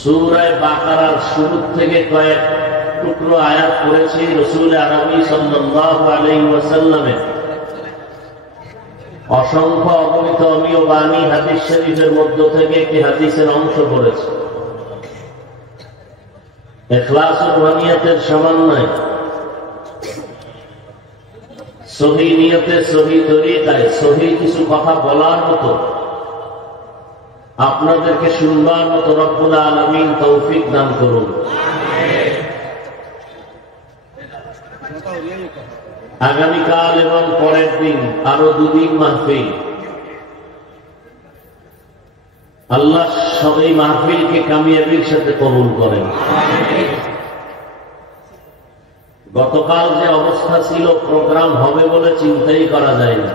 সূরা বাকারার শুরু থেকে কয়েক টুকরো আয়াত পড়েছি রাসূল আরবি সাল্লাল্লাহু আলাইহি ওয়াসাল্লামের অসংখ্য অগণিত অমীয় বাণী হাদিস শরীফের মধ্য থেকে একটি হাদিসের অংশ পড়েছে। ইখলাস ও নিয়তের সমন্বয়, সহি নিয়তে, সহি তরিকায়, সহি কিছু কথা বলার মতো, আপনাদেরকে শুনবার মতো রব্বুল আলামিন তৌফিক দান করুন। আগামীকাল এবং পরের দিন আরো দুদিন মাহফিল। আল্লাহ সবাই মাহফিলকে কামিয়াবির সাথে কবুল করেন। গতকাল যে অবস্থা ছিল, প্রোগ্রাম হবে বলে চিন্তাই করা যায় না।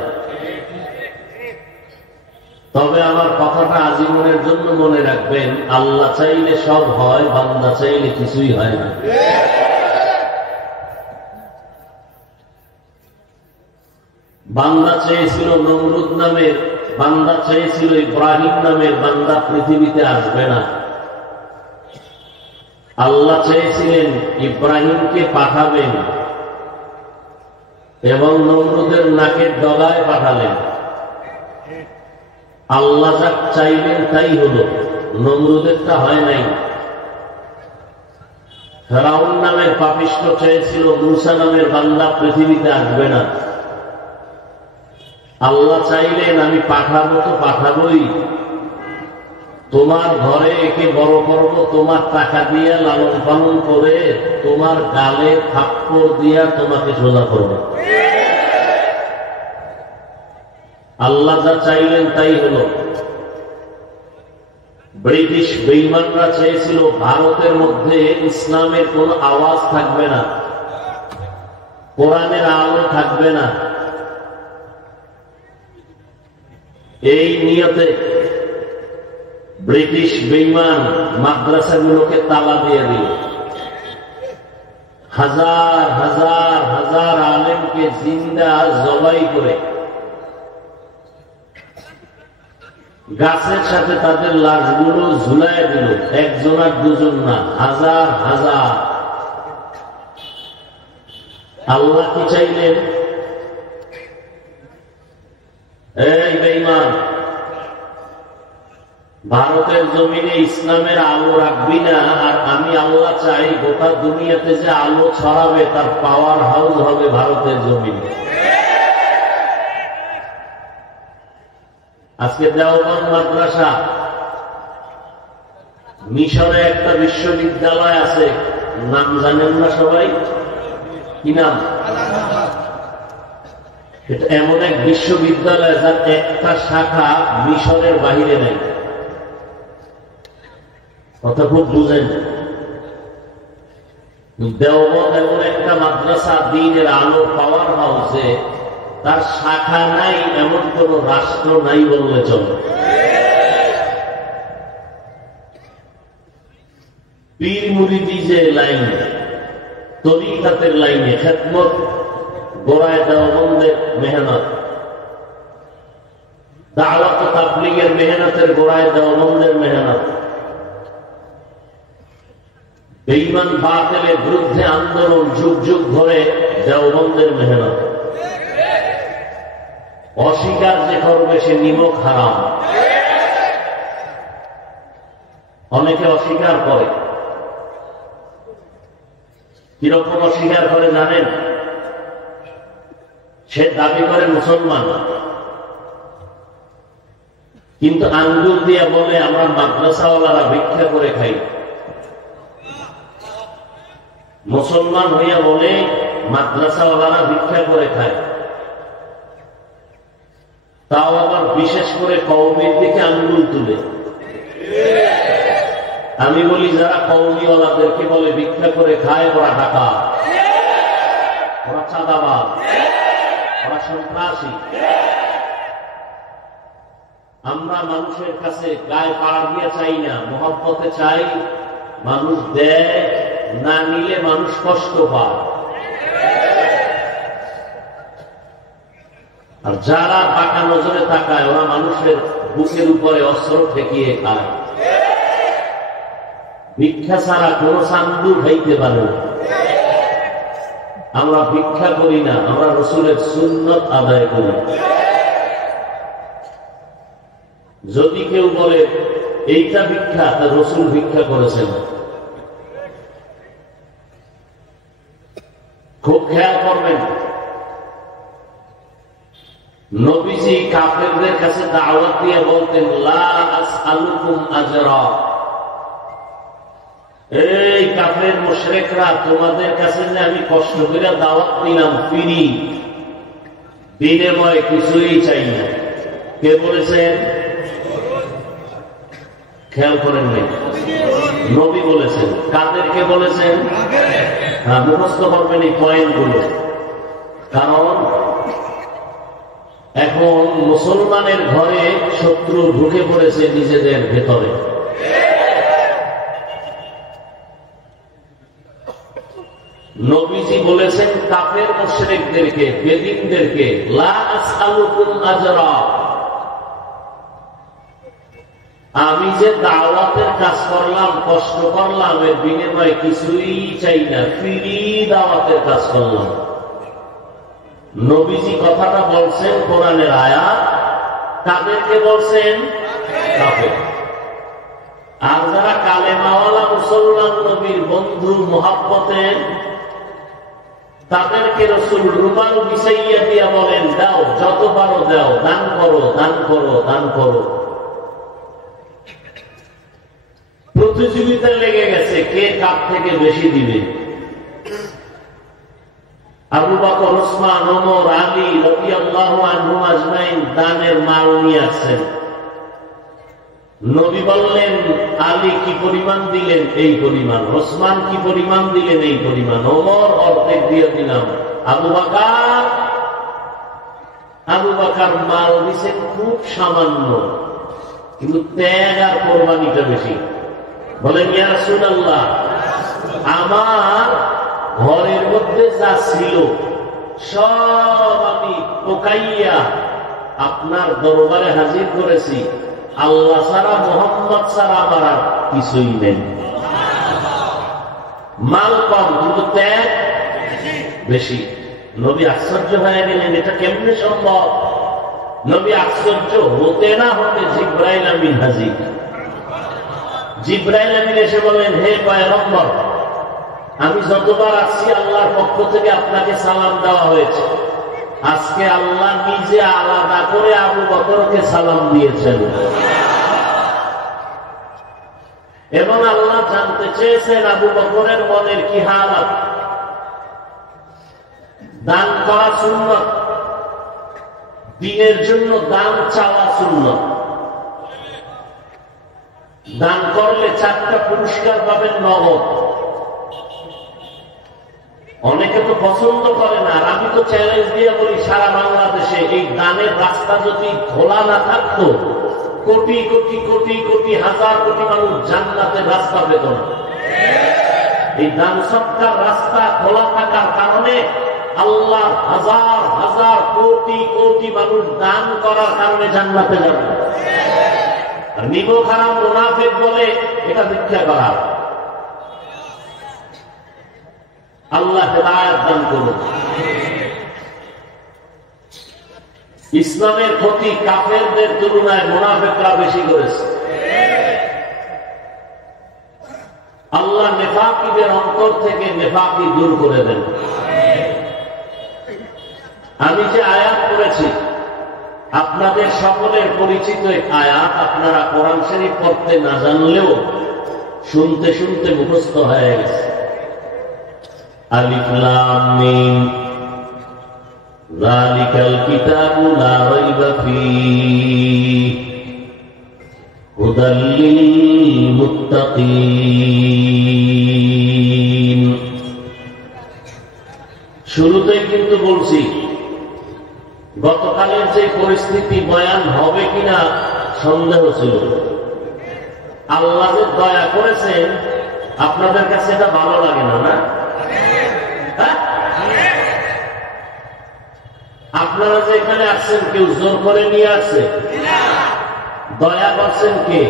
তবে আমার কথাটা আজীবনের জন্য মনে রাখবেন, আল্লাহ চাইলে সব হয়, বান্দা চাইলে কিছুই হয় না। বান্দা চেয়েছিল নমরুদ নামের বান্দা, চেয়েছিল ইব্রাহিম নামের বান্দা পৃথিবীতে আসবে না। আল্লাহ চেয়েছিলেন ইব্রাহিমকে পাঠাবেন এবং নমরুদের নাকের ডগায় পাঠালেন। আল্লাহ যা চাইলেন তাই হলো, নমরুদেরটা হয় নাই। ফেরাউন নামের পাপিষ্ঠ চেয়েছিল মূসা নামের বান্দা পৃথিবীতে আসবে না। আল্লাহ চাইলেন আমি পাঠাবো তো পাঠাবোই, তোমার ঘরে একে বড় করব, তোমার টাকা দিয়ে লালন পালন করে, তোমার গালে থাপ্পড় দিয়া তোমাকে সোজা করব। আল্লাহ যা চাইলেন তাই হলো। ব্রিটিশ বেঈমানরা চেয়েছিল ভারতের মধ্যে ইসলামের কোন আওয়াজ থাকবে না, কোরআনের আলো থাকবে না। এই নিয়তে ব্রিটিশ বেঈমান মাদ্রাসাগুলোকে তালা দিয়ে দিল। হাজার হাজার হাজার আলেমকে জিন্দা জবাই করে গাছের সাথে তাদের লাশগুলো ঝুলাই দিল। একজন আর দুজন না, হাজার হাজার। আল্লাহ কি চাইলেন? এই বেঈমান, ভারতের জমিনে ইসলামের আলো রাখবি না। আর আমি আল্লাহ চাই গোটা দুনিয়াতে যে আলো ছড়াবে তার পাওয়ার হাউস হবে ভারতের জমিনে। আজকে দেওবন্দ মাদ্রাসা, মিশরে একটা বিশ্ববিদ্যালয় আছে, নাম জানেন না সবাই? কি নাম? এটা এমন এক বিশ্ববিদ্যালয় যার একটা শাখা মিশরের বাহিরে নেই। কথা খুব বুঝেন। দেওবন্দ এমন একটা মাদ্রাসা, দ্বীনের আলো পাওয়ার হাউসে, তার শাখা নাই এমন কোন রাষ্ট্র নাই বললে চলে। পীর মুরিদি যে লাইনে, তরিকাতের লাইনে খেদমত, গোড়ায় দেওবন্দের মেহনত, দাওয়াত ও তাবলীগের মেহনতের গোড়ায় দেওবন্দের মেহনত, বেঈমান বাতিলের বিরুদ্ধে আন্দোলন যুগ যুগ ধরে দেওবন্দের মেহনত। অস্বীকার যে করবে সে নিমক হারাম। অনেকে অস্বীকার করে। কিরকম অস্বীকার করে জানেন? সে দাবি করে মুসলমান, কিন্তু আঙ্গুল দিয়ে বলে আমরা মাদ্রাসাওয়ালারা ভিক্ষা করে খাই। মুসলমান হইয়া বলে মাদ্রাসাওয়ালারা ভিক্ষা করে খায়। তাও আবার বিশেষ করে কওমের দিকে আঙ্গুল তুলে। আমি বলি যারা কওমিওয়ালাদেরকে বলে ভিক্ষা করে খায়, ওরা ডাকাত, ওরা চাঁদাবাজ, ওরা সন্ত্রাসী। আমরা মানুষের কাছে গায়ে পাড়া দিয়ে চাই না, মহব্বতে চাই। মানুষ দেয়, না নিলে মানুষ কষ্ট পায়। আর যারা টাকা নজরে তাকায়, ওরা মানুষের বুকের উপরে অস্ত্র ঠেকিয়ে খায়। ভিক্ষা ছাড়া কোন চান্দু খাইতে পারে না। আমরা ভিক্ষা করি না, আমরা রসুলের সুন্নত আদায় করি। যদি কেউ বলে এইটা ভিক্ষা, তা রসুল ভিক্ষা করেছেন। খুব খেয়াল করবেন, নবীজি কাফেরদের কাছে দাওয়াত দিয়ে বলতেন, লা আসআলুকুম আজরা। এই কাফের মুশরিকরা, তোমাদের কাছে যে আমি কষ্ট করে দাওয়াত দিলাম ফিরি, বিনিময়ে কিছুই চাই না। কে বলেছেন? খেয়াল করেন নাই, নবী বলেছেন। কাদেরকে বলেছেন? হ্যাঁ, মুখস্থ করবেন এই পয়েন্টগুলো। কারণ এখন মুসলমানের ঘরে শত্রু ঢুকে পড়েছে নিজেদের ভেতরে। নবীজি বলেছেন কাফের মুশরিকদেরকে, বেদিনদেরকে, লা আসআলুকুম আজরা, আমি যে দাওয়াতের কাজ করলাম, কষ্ট করলাম, এর বিনিময়ে কিছুই চাই না, ফ্রি দাওয়াতের কাজ করলাম। নবীজি কথাটা বলছেন কোরআনের আয়াত। তাদেরকে বলছেন কাফের। আর যারা কালেমাওয়ালা মুসলমান, নবীর বন্ধু মুহাব্বতের, তাদেরকে রসুল রুমাল বিছাইয়া দিয়া বলেন, দাও, যত পারো দাও, দান করো, দান করো, দান করো। প্রতিযোগিতা লেগে গেছে কে কার থেকে বেশি দিবে। আবু বকর, ওসমান, ওমর, আলী রাদিয়াল্লাহু আনহুম আজমাইন দানের মাল নিয়ে আসছেন। নবী বললেন, আলী কি পরিমাণ দিলেন? এই পরিমাণ। ওসমান কি পরিমাণ দিলেন? এই পরিমাণ। ওমর অর্ধেক দিয়ে দিলাম। আবু বকর মাল দিচ্ছেন খুব সামান্য, কিন্তু ত্যাগ আর কোরবানিটা বেশি। বলেন, ইয়া রাসূলুল্লাহ, আমার ঘরের মধ্যে যা ছিল সব আমি পোকাইয়া আপনার দরবারে হাজির করেছি। আল্লাহ ছাড়া, মোহাম্মদ ছাড়া আমার আর কিছুই নেই। মাল কম, কিন্তু ত্যাগ বেশি। নবী আশ্চর্য হয়ে গেলেন, এটা কেমনে সম্ভব? নবী আশ্চর্য হতে না হতে জিবরাইল আমিন হাজির। জিবরাইল আমিন এসে বলেন, হে পয়গম্বর, আমি যতবার আসছি আল্লাহর পক্ষ থেকে আপনাকে সালাম দেওয়া হয়েছে। আজকে আল্লাহ নিজে আলাদা করে আবু বকরকে সালাম দিয়েছেন, এবং আল্লাহ জানতে চেয়েছেন আবু বকরের মনের কি হালাত। দান করা সুন্নত, দ্বীনের জন্য দান চাওয়া সুন্নত। দান করলে 4টা পুরস্কার পাবেন নগদ। অনেকে তো পছন্দ করে না, আর আমি তো চ্যালেঞ্জ দিয়ে বলি, সারা বাংলাদেশে এই দানের রাস্তা যদি খোলা না থাকতো, কোটি কোটি কোটি কোটি হাজার কোটি মানুষ জান্নাতের রাস্তা পেত না। এই দান সৎকার রাস্তা খোলা থাকার কারণে আল্লাহ হাজার হাজার কোটি কোটি মানুষ দান করার কারণে জান্নাতে যাবে। আর নিব খারাপ মুনাফিক বলে এটা ভিক্ষা করা। আল্লাহ হেদায়েত দান করুন। ইসলামের ক্ষতি কাফেরদের তুলনায় মুনাফিকরা বেশি করেছে। আল্লাহ নেফাকিদের অন্তর থেকে নেফাকি দূর করে দেন। আমি যে আয়াত পড়েছি, আপনাদের সকলের পরিচিত আয়াত। আপনারা কোরআন শরীফ পড়তে না জানলেও শুনতে শুনতে মুখস্থ হয়ে গেছে। আলিফ লাম মিম যালিকাল কিতাবু লা রাইবা ফীহি হুদাল লিল মুত্তাকিন। শুরুতেই কিন্তু বলছি, গতকালের যে পরিস্থিতি বয়ান হবে কিনা সন্দেহ ছিল। আল্লাহ দয়া করেছেন, আপনাদের কাছে এটা ভালো লাগে না? না, আপনারা যে এখানে আসছেন, কেউ জোর করে নিয়ে আসছে? দয়া করছেন কে?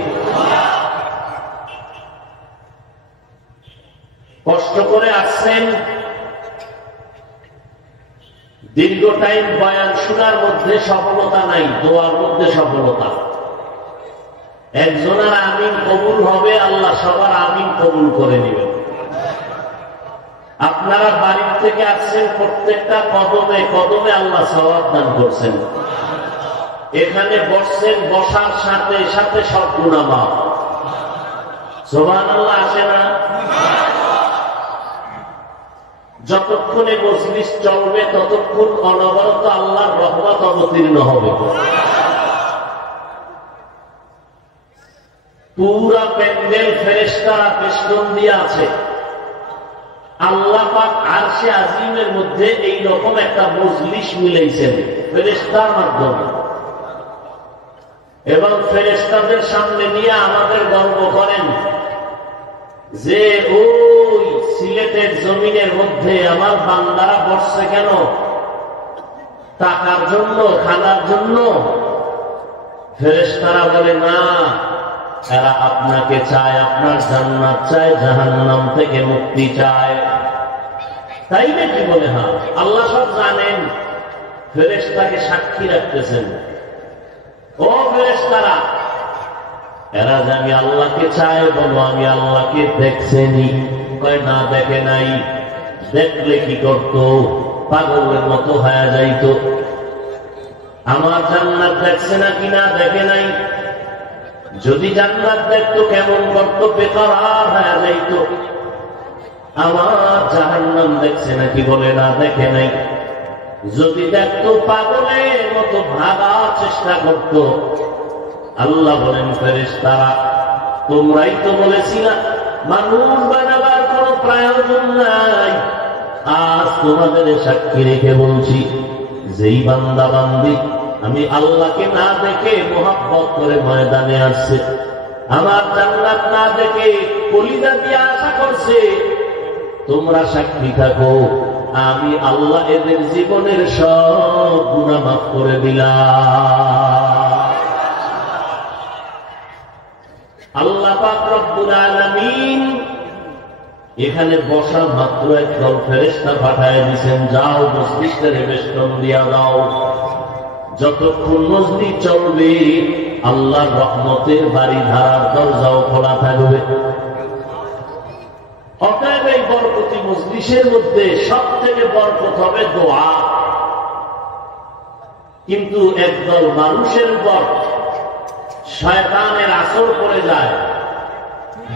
কষ্ট করে আসছেন, দীর্ঘ টাইম বয়ান শোনার মধ্যে সফলতা নাই, দোয়ার মধ্যে সফলতা। একজনের আমিন কবুল হবে, আল্লাহ সবার আমিন কবুল করে নেবেন। আপনারা বাড়ির থেকে আসছেন, প্রত্যেকটা কদমে কদমে আল্লাহ সওয়াব দান করছেন। এখানে বসছেন, বসার সাথে সাথে সব গুনাহ মাফ। সুবহানাল্লাহ আসে না? যতক্ষণে মজলিস চলবে ততক্ষণ অনবরত আল্লাহর রহমত অবতীর্ণ হবে। পুরা প্যান্ডেল ফেরেশতারা বেষ্টন দিয়ে আছে। আল্লাহ পাক আরশে আজিমের মধ্যে এই রকম একটা মজলিস মিলাইছেন ফেরেশতার মাধ্যমে, এবং ফেরেশতাদের সামনে নিয়ে আমাদের গর্ব করেন যে ওই সিলেটের জমিনের মধ্যে আমার বান্দারা বসছে কেন? টাকার জন্য, খানার জন্য? ফেরেশতারা বলে না, এরা আপনাকে চায়, আপনার জান্নাত চায়, জাহান্নাম থেকে মুক্তি চায়। তাই নাকি? বলে হ্যাঁ। আল্লাহ সব জানেন, ফেরেশতাকে সাক্ষী রাখতেছেন। ও ফেরেশতারা, এরা যে আমি আল্লাহকে চাই, বলো আমি আল্লাহকে দেখছেনি? কয় না, দেখে নাই। দেখলে কি করতো? পাগলের মতো হয়ে যাইতো। আমার জান্নাত দেখছে না কিনা? দেখে নাই। যদি জান্নাত দেখতো কেমন করতো? বেকার হয়ে যাইতো। আমার জাহান্নাম দেখছে নাকি? বলে না, দেখে নাই। যদি দেখতো পাগলের মতো ভাগার চেষ্টা করতো। আল্লাহ বলেন ফেরেশতারা, তোমরাই তো বলেছিলা মানুষ বানাবার কোন প্রয়োজন নাই। আজ তোমাদের সাক্ষী রেখে বলছি, যেই বান্দা বান্দি আমি আল্লাহকে না দেখে মোহাব্বত করে ময়দানে আসছে, আমার জান্নাত না দেখে কলিজা দিয়ে আশা করছে, তোমরা সাক্ষী থাকো, আমি আল্লাহ এদের জীবনের সব গুনাহ মাফ করে দিলাম। আল্লাহ পাক রব্বুল আলামিন এখানে বসা মাত্র একদল ফেরেশতা পাঠায় দিয়েছেন, যাও মজলিসের বেষ্টন দিয়া দাও। যতক্ষণ মজলিস চলবে আল্লাহর রহমতের বাড়ি ধারার দরজাও খোলা থাকবে। অতএব এই বরকতি মজলিসের মধ্যে সব থেকে বরকত হবে দোয়া। কিন্তু একদল মানুষের উপর শয়তানের আসর পড়ে যায়,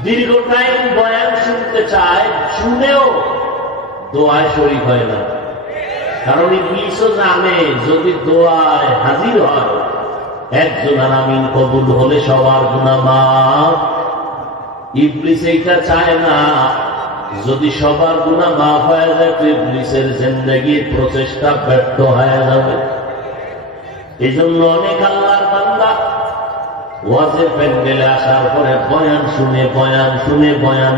দীর্ঘ টাইম বয়ান শুনতে চায়, শুনেও দোয়ায় শরীক হয় না। কারণ ইবলিসও জানে যদি দোয়ায় হাজির হয়, একজনের আমিন কবুল হলে সবার গুনাহ মাফ। ইবলিস এইটা চায় না। যদি সবার গুনাহ মাফ হয়ে যায় তো ইবলিসের জিন্দেগির প্রচেষ্টা ব্যর্থ হয়ে যাবে। এই জন্য অনেক আল্লাহর বান্দা ওয়াজের প্যান্ডেলে আসার পরে বয়ান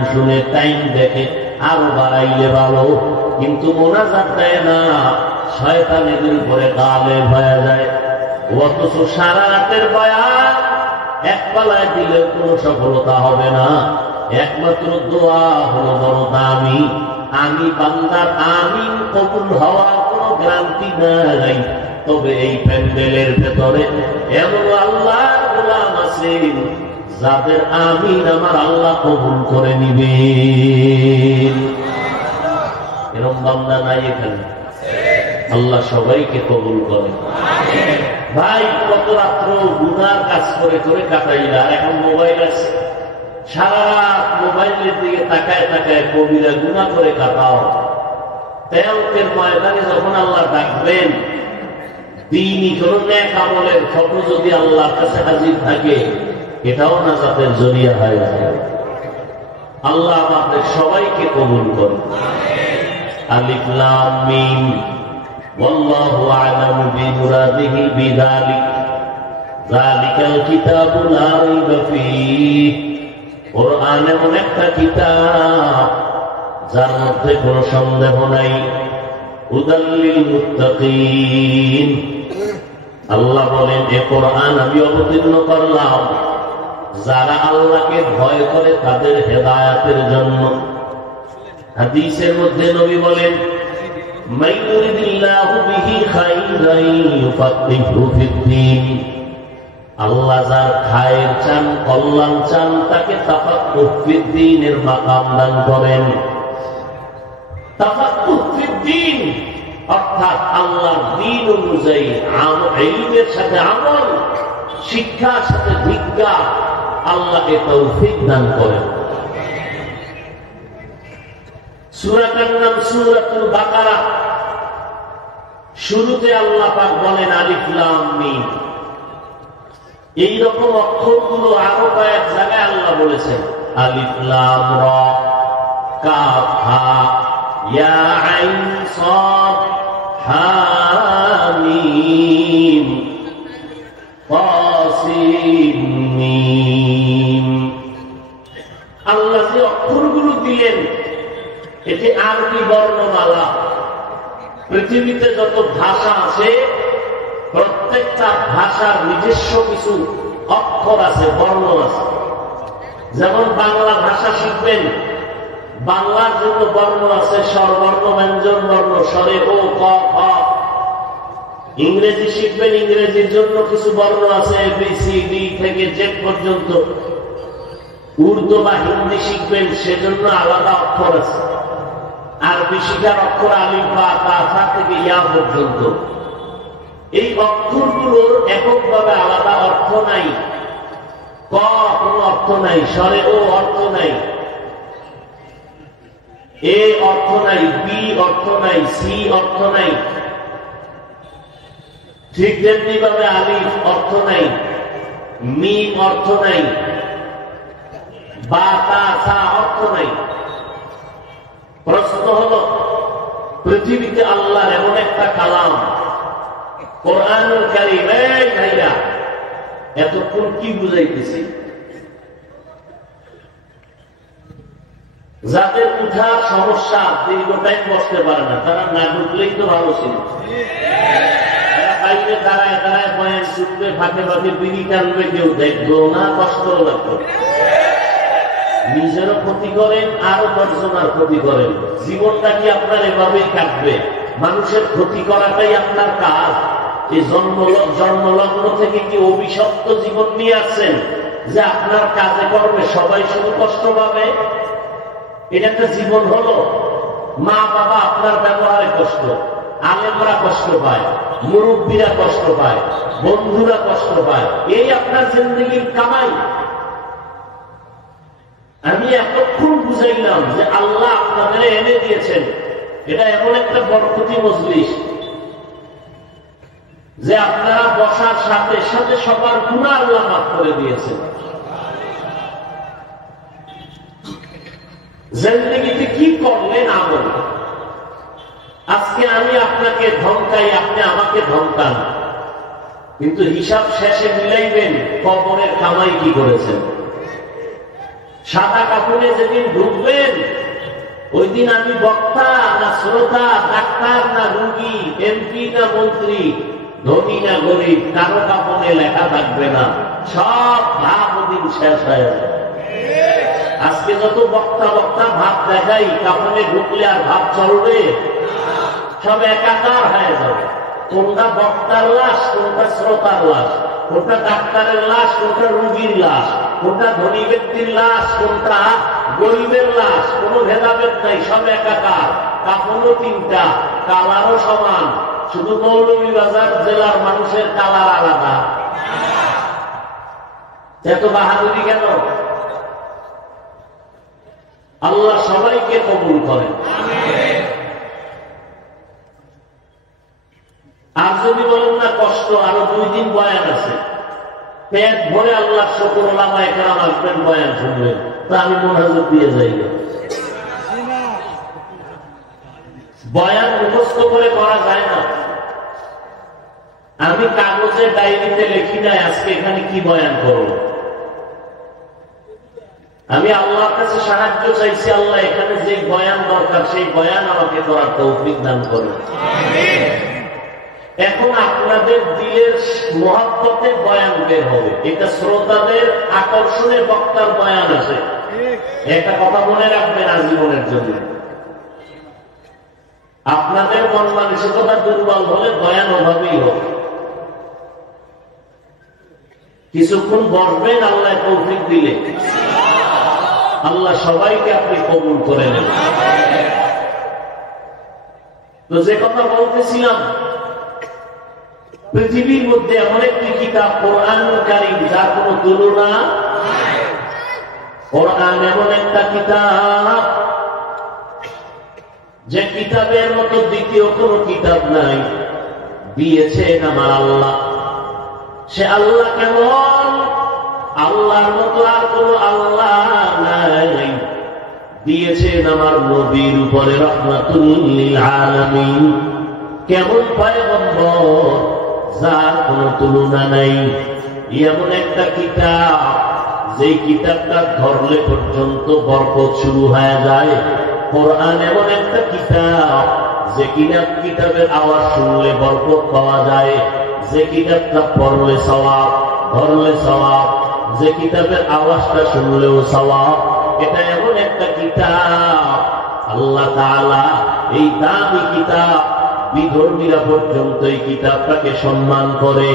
শুনে টাইম দেখে আরো বাড়াইলে ভালো, কিন্তু মোনাজাত দেয় না, শয়তান এদের উপরে গালেব হয়ে যায়। অথচ সারা রাতের বয়ান এক পালায় দিলে কোনো সফলতা হবে না। একমাত্র দোয়া হলো বড় দামি। আমি বান্দার আমিন কবুল হওয়ার কোনো গ্যারান্টি নাই, তবে এই প্যান্ডেলের ভেতরে এমন আল্লাহর গোলাম আছেন যাদের আমিন আমার আল্লাহ কবুল করে নিবেন। এরকম বান্দা নাই এখানে? আল্লাহ সবাইকে কবুল করে। ভাই, কত রাত্র গুনার কাজ করে করে কাটাইলা, এখন মোবাইল আছে, সারা রাত মোবাইলের দিকে তাকায় তাকায় কবিরা গুনাহ করে কাটাও। তেয়ামতের ময়দানে যখন আল্লাহ ডাকবেন, দ্বীনি কোন নেক আমলের ফটো যদি আল্লাহর কাছে হাজির থাকে, এটাও নাজাতের জরিয়া হয়ে যায়। আল্লাহ আমাদের সবাইকে কবুল করুন। আলিফ লাম মিম ওয়াল্লাহু আ'লামু বিমুরাদিহি বিযালিক যালিকাল কিতাবু লা রাইবা ফীহ। কুরআন এমন একটা কিতাব যার মধ্যে কোনো সন্দেহ নাই। হুদাল লিল মুত্তাকিন। আল্লাহ বলেন, এ কোরআন আমি অবতীর্ণ করলাম যারা আল্লাহকে ভয় করে তাদের হেদায়েতের জন্য। হাদিসের মধ্যে নবী বলেন, মান ইউরিদিল্লাহু বিহি খাইরান ইউফাক্কিহু ফিদ্দীন, আল্লাহ যার খায়ের চান, কল্যাণ চান, তাকে তাফাক্কুহ ফিদ্দীনের মাকাম দান করেন। তাফাক্কুহ ফিদ্দীন অর্থাৎ আল্লাহর দ্বীন অনুযায়ী ইলমের সাথে আমল, শিক্ষার সাথে ভিক্ষা, আল্লাহকে তৌফিক দান করেন। সূরাটার নাম সূরাতুল বাকারা। শুরুতে আল্লাহ পাক বলেন আলিফ লাম মিম। এইরকম অক্ষরগুলো আরো কয়েক জায়গায় আল্লাহ বলেছেন, আলিফ লাম র, কাফ হা, ইয়া আইন সাদ, হা মিম, তাসিন মিম। আল্লাহ যে অক্ষরগুলো দিলেন এটি আরবি বর্ণমালা। পৃথিবীতে যত ভাষা আছে প্রত্যেকটা ভাষার নিজস্ব কিছু অক্ষর আছে, বর্ণ আছে। যেমন বাংলা ভাষা শিখবেন, বাংলার জন্য বর্ণ আছে, স্বরবর্ণ, ব্যঞ্জন বর্ণ, স্বরে ও ক খ। ইংরেজি শিখবেন, ইংরেজির জন্য কিছু বর্ণ আছে, ABCD থেকে Z পর্যন্ত। উর্দু বা হিন্দি শিখবেন, সেজন্য আলাদা অক্ষর আছে। আরবি শিখার অক্ষর আলিফ বা তা থা থেকে ইয়া পর্যন্ত। এই অক্ষরগুলোর এককভাবে আলাদা অর্থ নাই। ক কোনো অর্থ নাই, স্বরে ও অর্থ নাই, এ অর্থ নাই, বি অর্থ নাই, সি অর্থ নাই। ঠিক তেমনি ভাবে আলিফ অর্থ নাই, মিম অর্থ নাই, বা তা থা অর্থ নাই। প্রশ্ন হলো, পৃথিবীতে আল্লাহর এমন একটা কালাম কোরআনুল কারীম, এই ভাইরা এতক্ষণ কি বুঝাইতেছি? যাদের উঠার সমস্যা, দীর্ঘ টাইম বসতে পারে না, তারা না ঢুকলেই তো ভালো ছিল। বাইরে দাঁড়ায় দাঁড়ায় বয়ান শুনবে, ফাঁকে ফাঁকে বিড়ি টানবে, কেউ দেখলো না, কষ্ট লাগতো। নিজেরও ক্ষতি করেন, আরো 10 জনের ক্ষতি করেন। জীবনটা কি আপনার এভাবেই কাটবে? মানুষের ক্ষতি করাটাই আপনার কাজ। এই জন্মলগ্ন থেকে কি অভিশপ্ত জীবন নিয়ে আসছেন যে আপনার কাজে কর্মে সবাই শুধু কষ্ট পাবে? এটা একটা জীবন হলো? মা বাবা আপনার ব্যবহারে কষ্ট, আলেমরা কষ্ট পায়, মুরব্বীরা কষ্ট পায়, বন্ধুরা কষ্ট পায়, এই আপনার জিন্দেগির কামাই। আমি এতক্ষণ বুঝাইলাম যে আল্লাহ আপনাদের এনে দিয়েছেন, এটা এমন একটা বরকতি মজলিস যে আপনারা বসার সাথে সাথে সবার গুনাহ আল্লাহ মাফ করে দিয়েছেন। জিন্দেগিতে কি করলেন আমল? আজকে আমি আপনাকে ধমকাই, আপনি আমাকে ধমকান, কিন্তু হিসাব শেষে মিলাইবেন কবরের কামাই কি করেছেন। সাদা কাপড়ে যেদিন ঢুকবেন, ওই দিন আমি বক্তা না শ্রোতা, ডাক্তার না রুগী, এমপি না মন্ত্রী, ধনী না গরিব, কারো কাপড়ে লেখা থাকবে না, সব ভাব ওদিন শেষ হয়ে যাবে। আজকে যত বক্তা বক্তা ভাব দেখাই, কাপড়ে ঢুকলে আর ভাব চলবে? সব একাকার হয়ে যাবে। কোনটা বক্তার লাশ, কোনটা শ্রোতার লাশ, কোনটা ডাক্তারের লাশ, কোনটা রুগীর লাশ, কোনটা ধনী ব্যক্তির লাশ, কোনটা গরিবের লাশ, কোনো ভেদাভেদ নাই, সব একাকার। কাপড়ও 3টা, কালারও সমান, শুধু মৌলভীবাজার জেলার মানুষের কালার আলাদা। এত বাহাদুরি কেন? আল্লাহ সবাইকে কবুল করেন। আর যদি বলেন না কষ্ট, আরো 2 দিন বয়ান আছে, পেট ভরে আল্লাহ শুকর, ওলামায়ে কেরাম আসবেন, বয়ান শুনবেন, তা আমি মুনাজাত দিয়ে যাই। বয়ান মুখস্থ করে করা যায় না। আমি কাগজে ডায়েরিতে লিখি নাই আজকে এখানে কি বয়ান করব। আমি আল্লাহর কাছে সাহায্য চাইছি, আল্লাহ এখানে যে বয়ান দরকার সেই বয়ান আমাকে করার তৌফিক দান করুন। এখন আপনাদের দিলের মহব্বতে বয়ান বের হবে, এটা শ্রোতাদের আকর্ষণে বক্তার বয়ান আছে। একটা কথা মনে রাখবেন আজীবনের জন্য, আপনাদের মন মানসিকতা দুর্বল হলে বয়ান ওভাবেই হোক। কিছুক্ষণ বসবেন, আল্লাহ তৌফিক দিলে আল্লাহ সবাইকে আপনি কবুল করে নেন। তো যে কথা বলতেছিলাম, পৃথিবীর মধ্যে এমন একটি কিতাব কোরআন কারীম যার কোন তুলনা। কোরআন এমন একটা কিতাব যে কিতাবের মতো দ্বিতীয় কোন কিতাব নাই, দিয়েছেন আমার আল্লাহ। সে আল্লাহ কেমন? আল্লাহর মতো আর কোন আল্লাহ নাই। দিয়েছেন আমার নবীর উপরে রাহমাতুল লিল আলামিন। কেমন পয়গম্বর যার কোন তুলনা নাই। এমন একটা কিতাব যে কিতাবটা ধরলে পর্যন্ত বরকত শুরু হয়ে যায়। কোরআন এমন একটা কিতাব যে কিতাবের আওয়াজ শুনলে বরকত পাওয়া যায়, যে কিতাবটা পড়লে সওয়াব, ধরলে সওয়াব, যে কিতাবের আওয়াজটা শুনলেও সওয়াব। এটা এমন একটা কিতাব আল্লাহ তাআলা এই দামি কিতাব, বিধর্মীরা পর্যন্ত এই কিতাবটাকে সম্মান করে,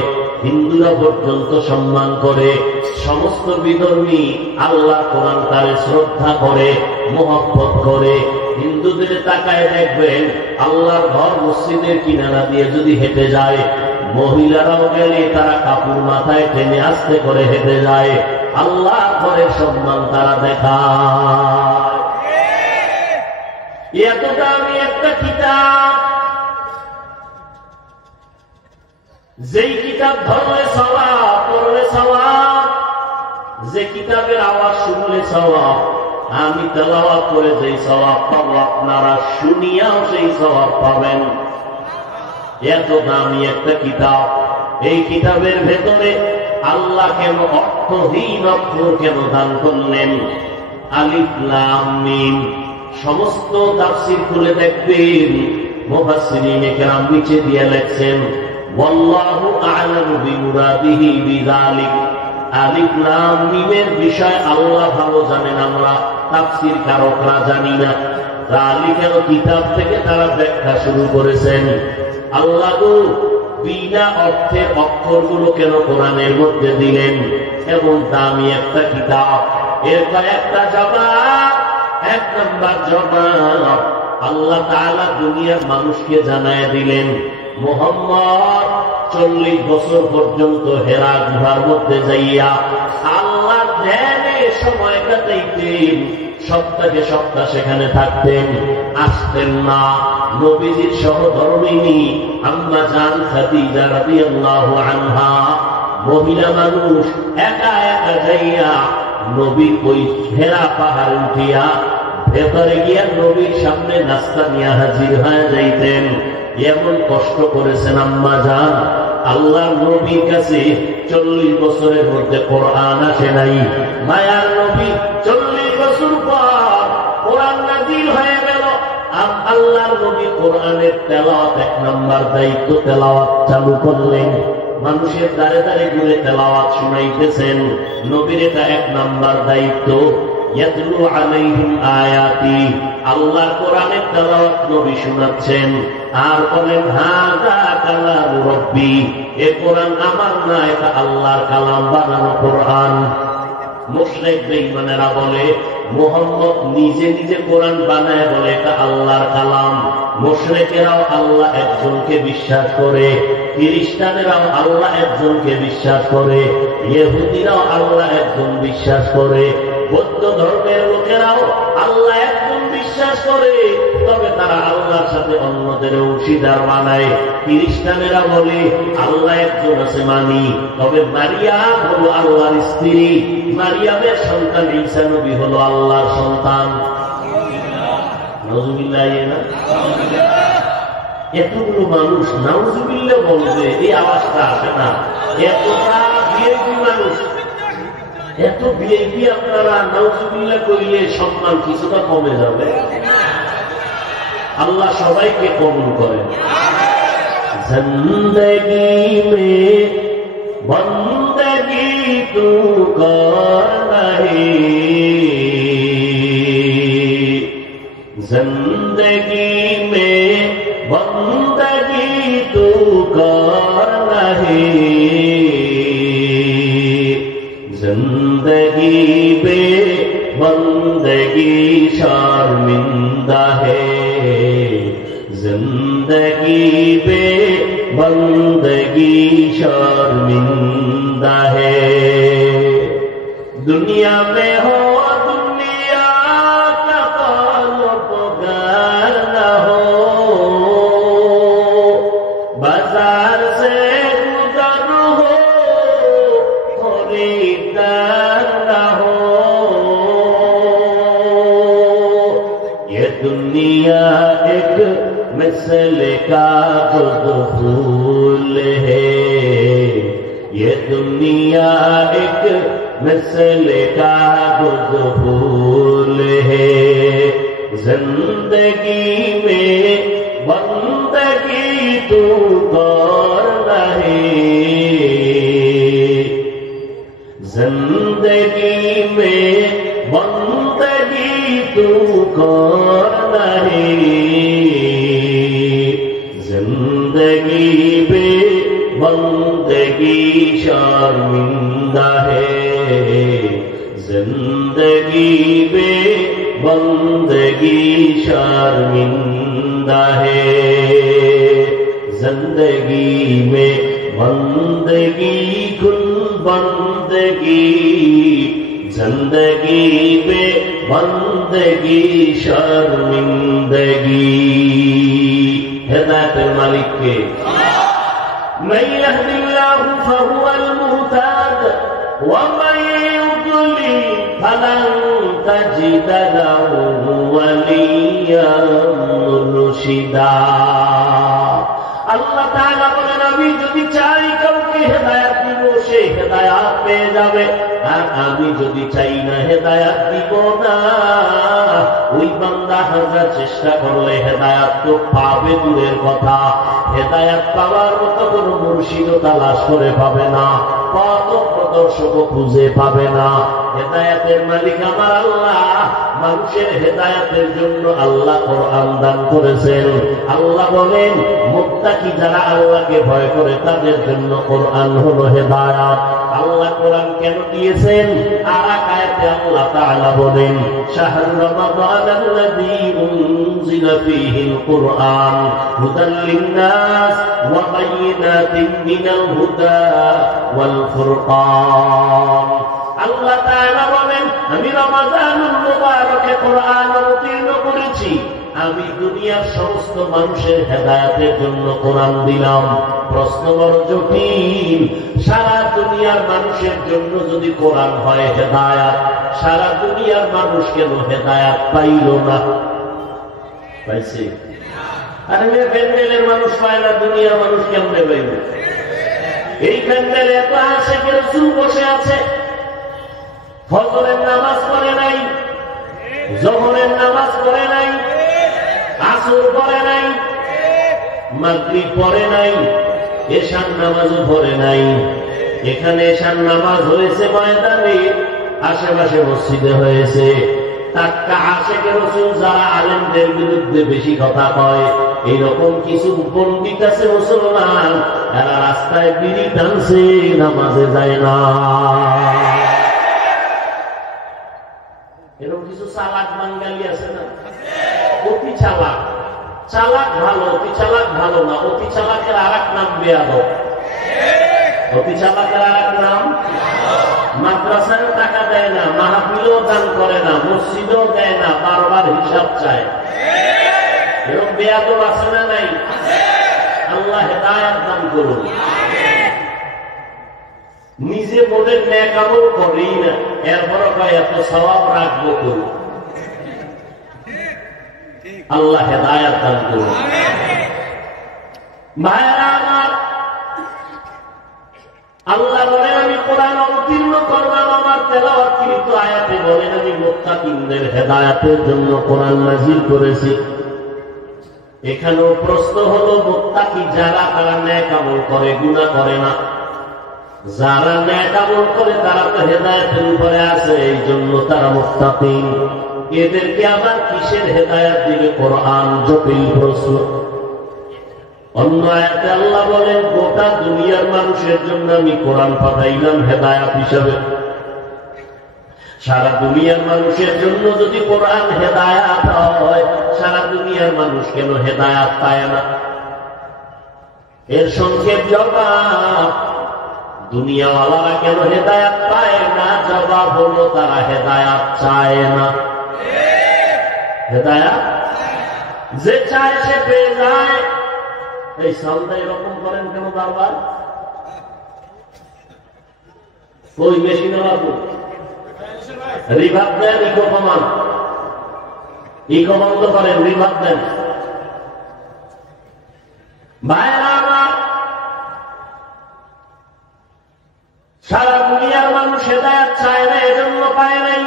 হিন্দুরা পর্যন্ত সম্মান করে, সমস্ত বিধর্মী আল্লাহ কোরআনটারে শ্রদ্ধা করে, মহব্বত করে। হিন্দুদের তাকায় দেখবেন আল্লাহর ঘর মসজিদের কিনারা দিয়ে যদি হেঁটে যায়, মহিলারাও গেলে তারা কাপড় মাথায় টেনে আস্তে করে হেঁটে যায়। আল্লাহ ঘরের সম্মান তারা দেখায়। এতটা আমি একটা কিতাব, যেই কিতাব ধরলে সওয়াব, পড়লে সওয়াব, যে কিতাবের আওয়াজ শুনলে সওয়াব। আমি তেলাওয়াত করে যেই সওয়াব পাবো, আপনারা শুনিয়াও সেই সওয়াব পাবেন। এত দামি একটা কিতাব। এই কিতাবের ভেতরে আল্লাহ কেন অর্থহীন অক্ষর কেন দান করলেন? আলিফ লাম মিম। সমস্ত তাফসীর খুলে দেখবেন মুফাসসিরিনে কেরাম নিচে দিয়ে লেখছেন ওয়াল্লাহু আ'লামু বিমুরাদিহি বিযালিক। আলিফ লাম মিমের বিষয় আল্লাহ ভালো জানেন, আমরা তাফসীর কারকরা জানি না। যালিকের কিতাব থেকে তারা ব্যাখ্যা শুরু করেছেন। আল্লাহ বিনা অর্থের অক্ষরগুলো কেন কোরআনের মধ্যে দিলেন? এমন দামি একটা কিতাব। এর কয়েকটা জবাব। এক নম্বর জবাব, আল্লাহ তাআলা দুনিয়ার মানুষকে জানায় দিলেন মুহাম্মদ 40 বছর পর্যন্ত হেরা গুহার মধ্যে যাইয়া আল্লাহর ধ্যানে সময় কাটাইতেন। সপ্তাহে সপ্তাহ সেখানে থাকতেন, আসতেন না। নবীজির সহধর্মিণী আম্মা জান খাদিজা রাদিয়াল্লাহু আনহা, মহিলা মানুষ, একা একা যাইয়া নবীর ওই হেরা পাহাড়ে উঠিয়া ভেতরে গিয়া নবীর সামনে নাস্তা নিয়ে হাজির হয়ে যাইতেন। এমন কষ্ট করেছেন আম্মা জান। আল্লাহর নবীর কাছে 40 বছরের মধ্যে কোরআন আসে নাই। মায়ার নবী 40 বছর পর কোরআন নাযিল হয়ে গেল। আল্লাহর নবী কোরআনের তেলাওয়াত 1 নম্বর দায়িত্ব, তেলাওয়াত চালু করলেন। মানুষের দ্বারে দ্বারে ঘুরে তেলাওয়াত শুনাইতেছেন। নবীর এটা 1 নম্বর দায়িত্ব। ইয়াতলু আলাইহিম আয়াতি, আল্লাহর কোরআনের তেলাওয়াত নবী শোনাচ্ছেন। আর বলেন হাযা কালামু রাব্বি, এই কোরআন আমার না, এটা আল্লাহর কালাম, বানানো কোরআন। মুশরিক বেঈমানেরা বলে মুহাম্মদ নিজে নিজে কোরআন বানায়, বলে এটা আল্লাহর কালাম। মুশরিকেরাও আল্লাহ একজনকে বিশ্বাস করে, খ্রিস্টানেরাও আল্লাহ একজনকে বিশ্বাস করে, ইহুদিরাও আল্লাহ একজন বিশ্বাস করে, বৌদ্ধ ধর্মের লোকেরাও আল্লাহ একজন বিশ্বাস করে। তবে তারা আল্লাহর সাথে অন্যদের অংশীদার বানায়। খ্রিস্টানেরা বলে আল্লাহ একজন আছে মানি, তবে মারিয়াম হলো আল্লাহর স্ত্রী, মারিয়ামের সন্তান ঈসা নবী হলো আল্লাহর সন্তান। নাউজুবিল্লাহ। এতগুলো মানুষ নাউজুবিল্লাহ বলবে, এই আওয়াজটা আসে না। এতটা ভিআইপি মানুষ, এত ভিআইপি, আপনারা নাউজুবিল্লাহ কইলে সম্মান কিছুটা কমে যাবে। আল্লাহ সবাইকে কবুল করেন। জিন্দেগি মে বন্দগি তু কর রহি, জিন্দেগি মে बंदगी शर्मिंदा है, जिंदगी पे बंदगी शर्मिंदा है। दुनिया में हो दुनिया का तलबगार न हो, बाजार से गुजर हो खरीदार न हो। ये दुनिया एक मिसल का फूल है, ये दुनिया एक मिसल का फूल है। जिंदगी में बंदगी तू कर रहे, जिंदगी में बंदगी तू कर रहे। जिंदगी में बंदगी शर्मिंदा है, जिंदगी में बंदगी शर्मिंदा है। जिंदगी में बंदगी कुल बंदगी, जिंदगी में बंदगी शर्मिंदगी। हिदायतेर मालिक के من يهد الله فهو المهتد ومن يضلل فلن تجد له وليا مرشدا। আল্লাহ তাআলা বলেন, আমি যদি চাই কাউকে হেদায়েত দিব সে হেদায়েত পেয়ে যাবে, আর আমি যদি চাই না হেদায়েত দিব না। ওই বান্দা হাজার চেষ্টা করলে হেদায়েত তো পাবে দূরের কথা, হেদায়েত পাওয়ার মতো কোনো মুর্শিদও তালাশ করে পাবে না, পথ প্রদর্শকও খুঁজে পাবে না। হেদায়েতের মালিক আমার আল্লাহ। মানুষের হেদায়েতের জন্য আল্লাহ কোরআন দান করেছেন। আল্লাহ বলেন, মুত্তাকি যারা আল্লাহকে ভয় করে তাদের জন্য কোরআন হলো হেদায়েত। আল্লাহ কোরআন কেন দিয়েছেন? আর এক আয়াতে আল্লাহ তাআলা বলেন, শাহরু রমাদানাল্লাযী উনজিলা ফীহিল কুরআন হুদাল লিন-নাস ওয়া বায়িনাতিন মিনাল হুদা ওয়াল ফুরকান। আল্লাহ তাআলা বলেন, আমি রমাদানুল মুবারকে কোরআন অবতীর্ণ করেছি, আমি দুনিয়ার সমস্ত মানুষের হেদায়েতের জন্য কোরআন দিলাম। প্রশ্ন বড় জটিল। সারা দুনিয়ার মানুষের জন্য যদি কোরআন হয় হেদায়েত, সারা দুনিয়ার মানুষ কেন হেদায়েত পাইল না? পাইছে? আরে প্যান্ডেলের মানুষ পায় না, দুনিয়ার মানুষ কেমনে পাইল? এই প্যান্ডেলে এত আশিকের রাসূল বসে আছে, ফজরের নামাজ পড়ে নাই, যোহরের নামাজ পড়ে নাই, আসর পড়ে নাই, মাগরিব পড়ে নাই, এশার নামাজও পড়ে নাই। এখানে এশার নামাজ হয়েছে ময়দানে, আশেপাশে মসজিদে হয়েছে। টাটকা আশিকের রাসূল যারা আলেমদের বিরুদ্ধে বেশি কথা কয়, এইরকম কিছু পণ্ডিত আছে মুসলমান, এরা রাস্তায় বিড়ি টানছে, নামাজে যায় না। এরকম কিছু চালাক বাঙালি আছে না? অতি চালাক। চালাক ভালো, অতি চালাক ভালো না। অতি চালাকের আর এক নাম বেয়াদব। অতি চালাকের আর এক নাম, মাদ্রাসায় টাকা দেয় না, মাহফিলও দান করে না, মসজিদও দেয় না, বারবার হিসাব চায়। এরকম বেয়াদব আছে না নাই? আল্লাহ হেদায়েত দান করুন। নিজে বোধের ন্যাক আমল করেই না, এরপরও কয় এত সওয়াব রাখবো করুন। আল্লাহ হেদায়েত দান করুন। ভাইরা আমার, আল্লাহ বলেন, আমি কোরআন অবতীর্ণ করলাম, আমার তেলাওয়াতকৃত আয়াতে বলেন, আমি মুত্তাকিনদের হেদায়েতের জন্য কোরআন নাযিল করেছি। এখানেও প্রশ্ন হলো, মুত্তাকি যারা, তারা ন্যাক আমল করে, গুনাহ করে না। যারা ন্যাক আমল করে তারা তো হেদায়েতের উপরে আছে, এই জন্য তারা মুত্তাকিন। এদেরকে আবার কিসের হেদায়েত দিবে কোরআন? জটিল প্রশ্ন। অন্য আয়াতে আল্লাহ বলেন, গোটা দুনিয়ার মানুষের জন্য আমি কোরআন পাঠাইলাম হেদায়েত হিসাবে। সারা দুনিয়ার মানুষের জন্য যদি কোরআন হেদায়াত হয়, সারা দুনিয়ার মানুষ কেন হেদায়াত পায় না? এর সংক্ষেপ জবাব, দুনিয়াওয়ালারা কেন হেদায়াত পায় না? জবাব হলো তারা হেদায়াত চায় না। হেদায়াত যে চায় সে পেয়ে যায়। এই সালদা এরকম করেন কেন বারবার? ওই মেশিনে লাগু রিভাব দেন, ইকো কমান, ইকো বন্ধ করেন, রিভাব দেন। ভাইরা আমার, সারা দুনিয়ার মানুষ হেদায়াত চায় না, এজন্য পায় নাই।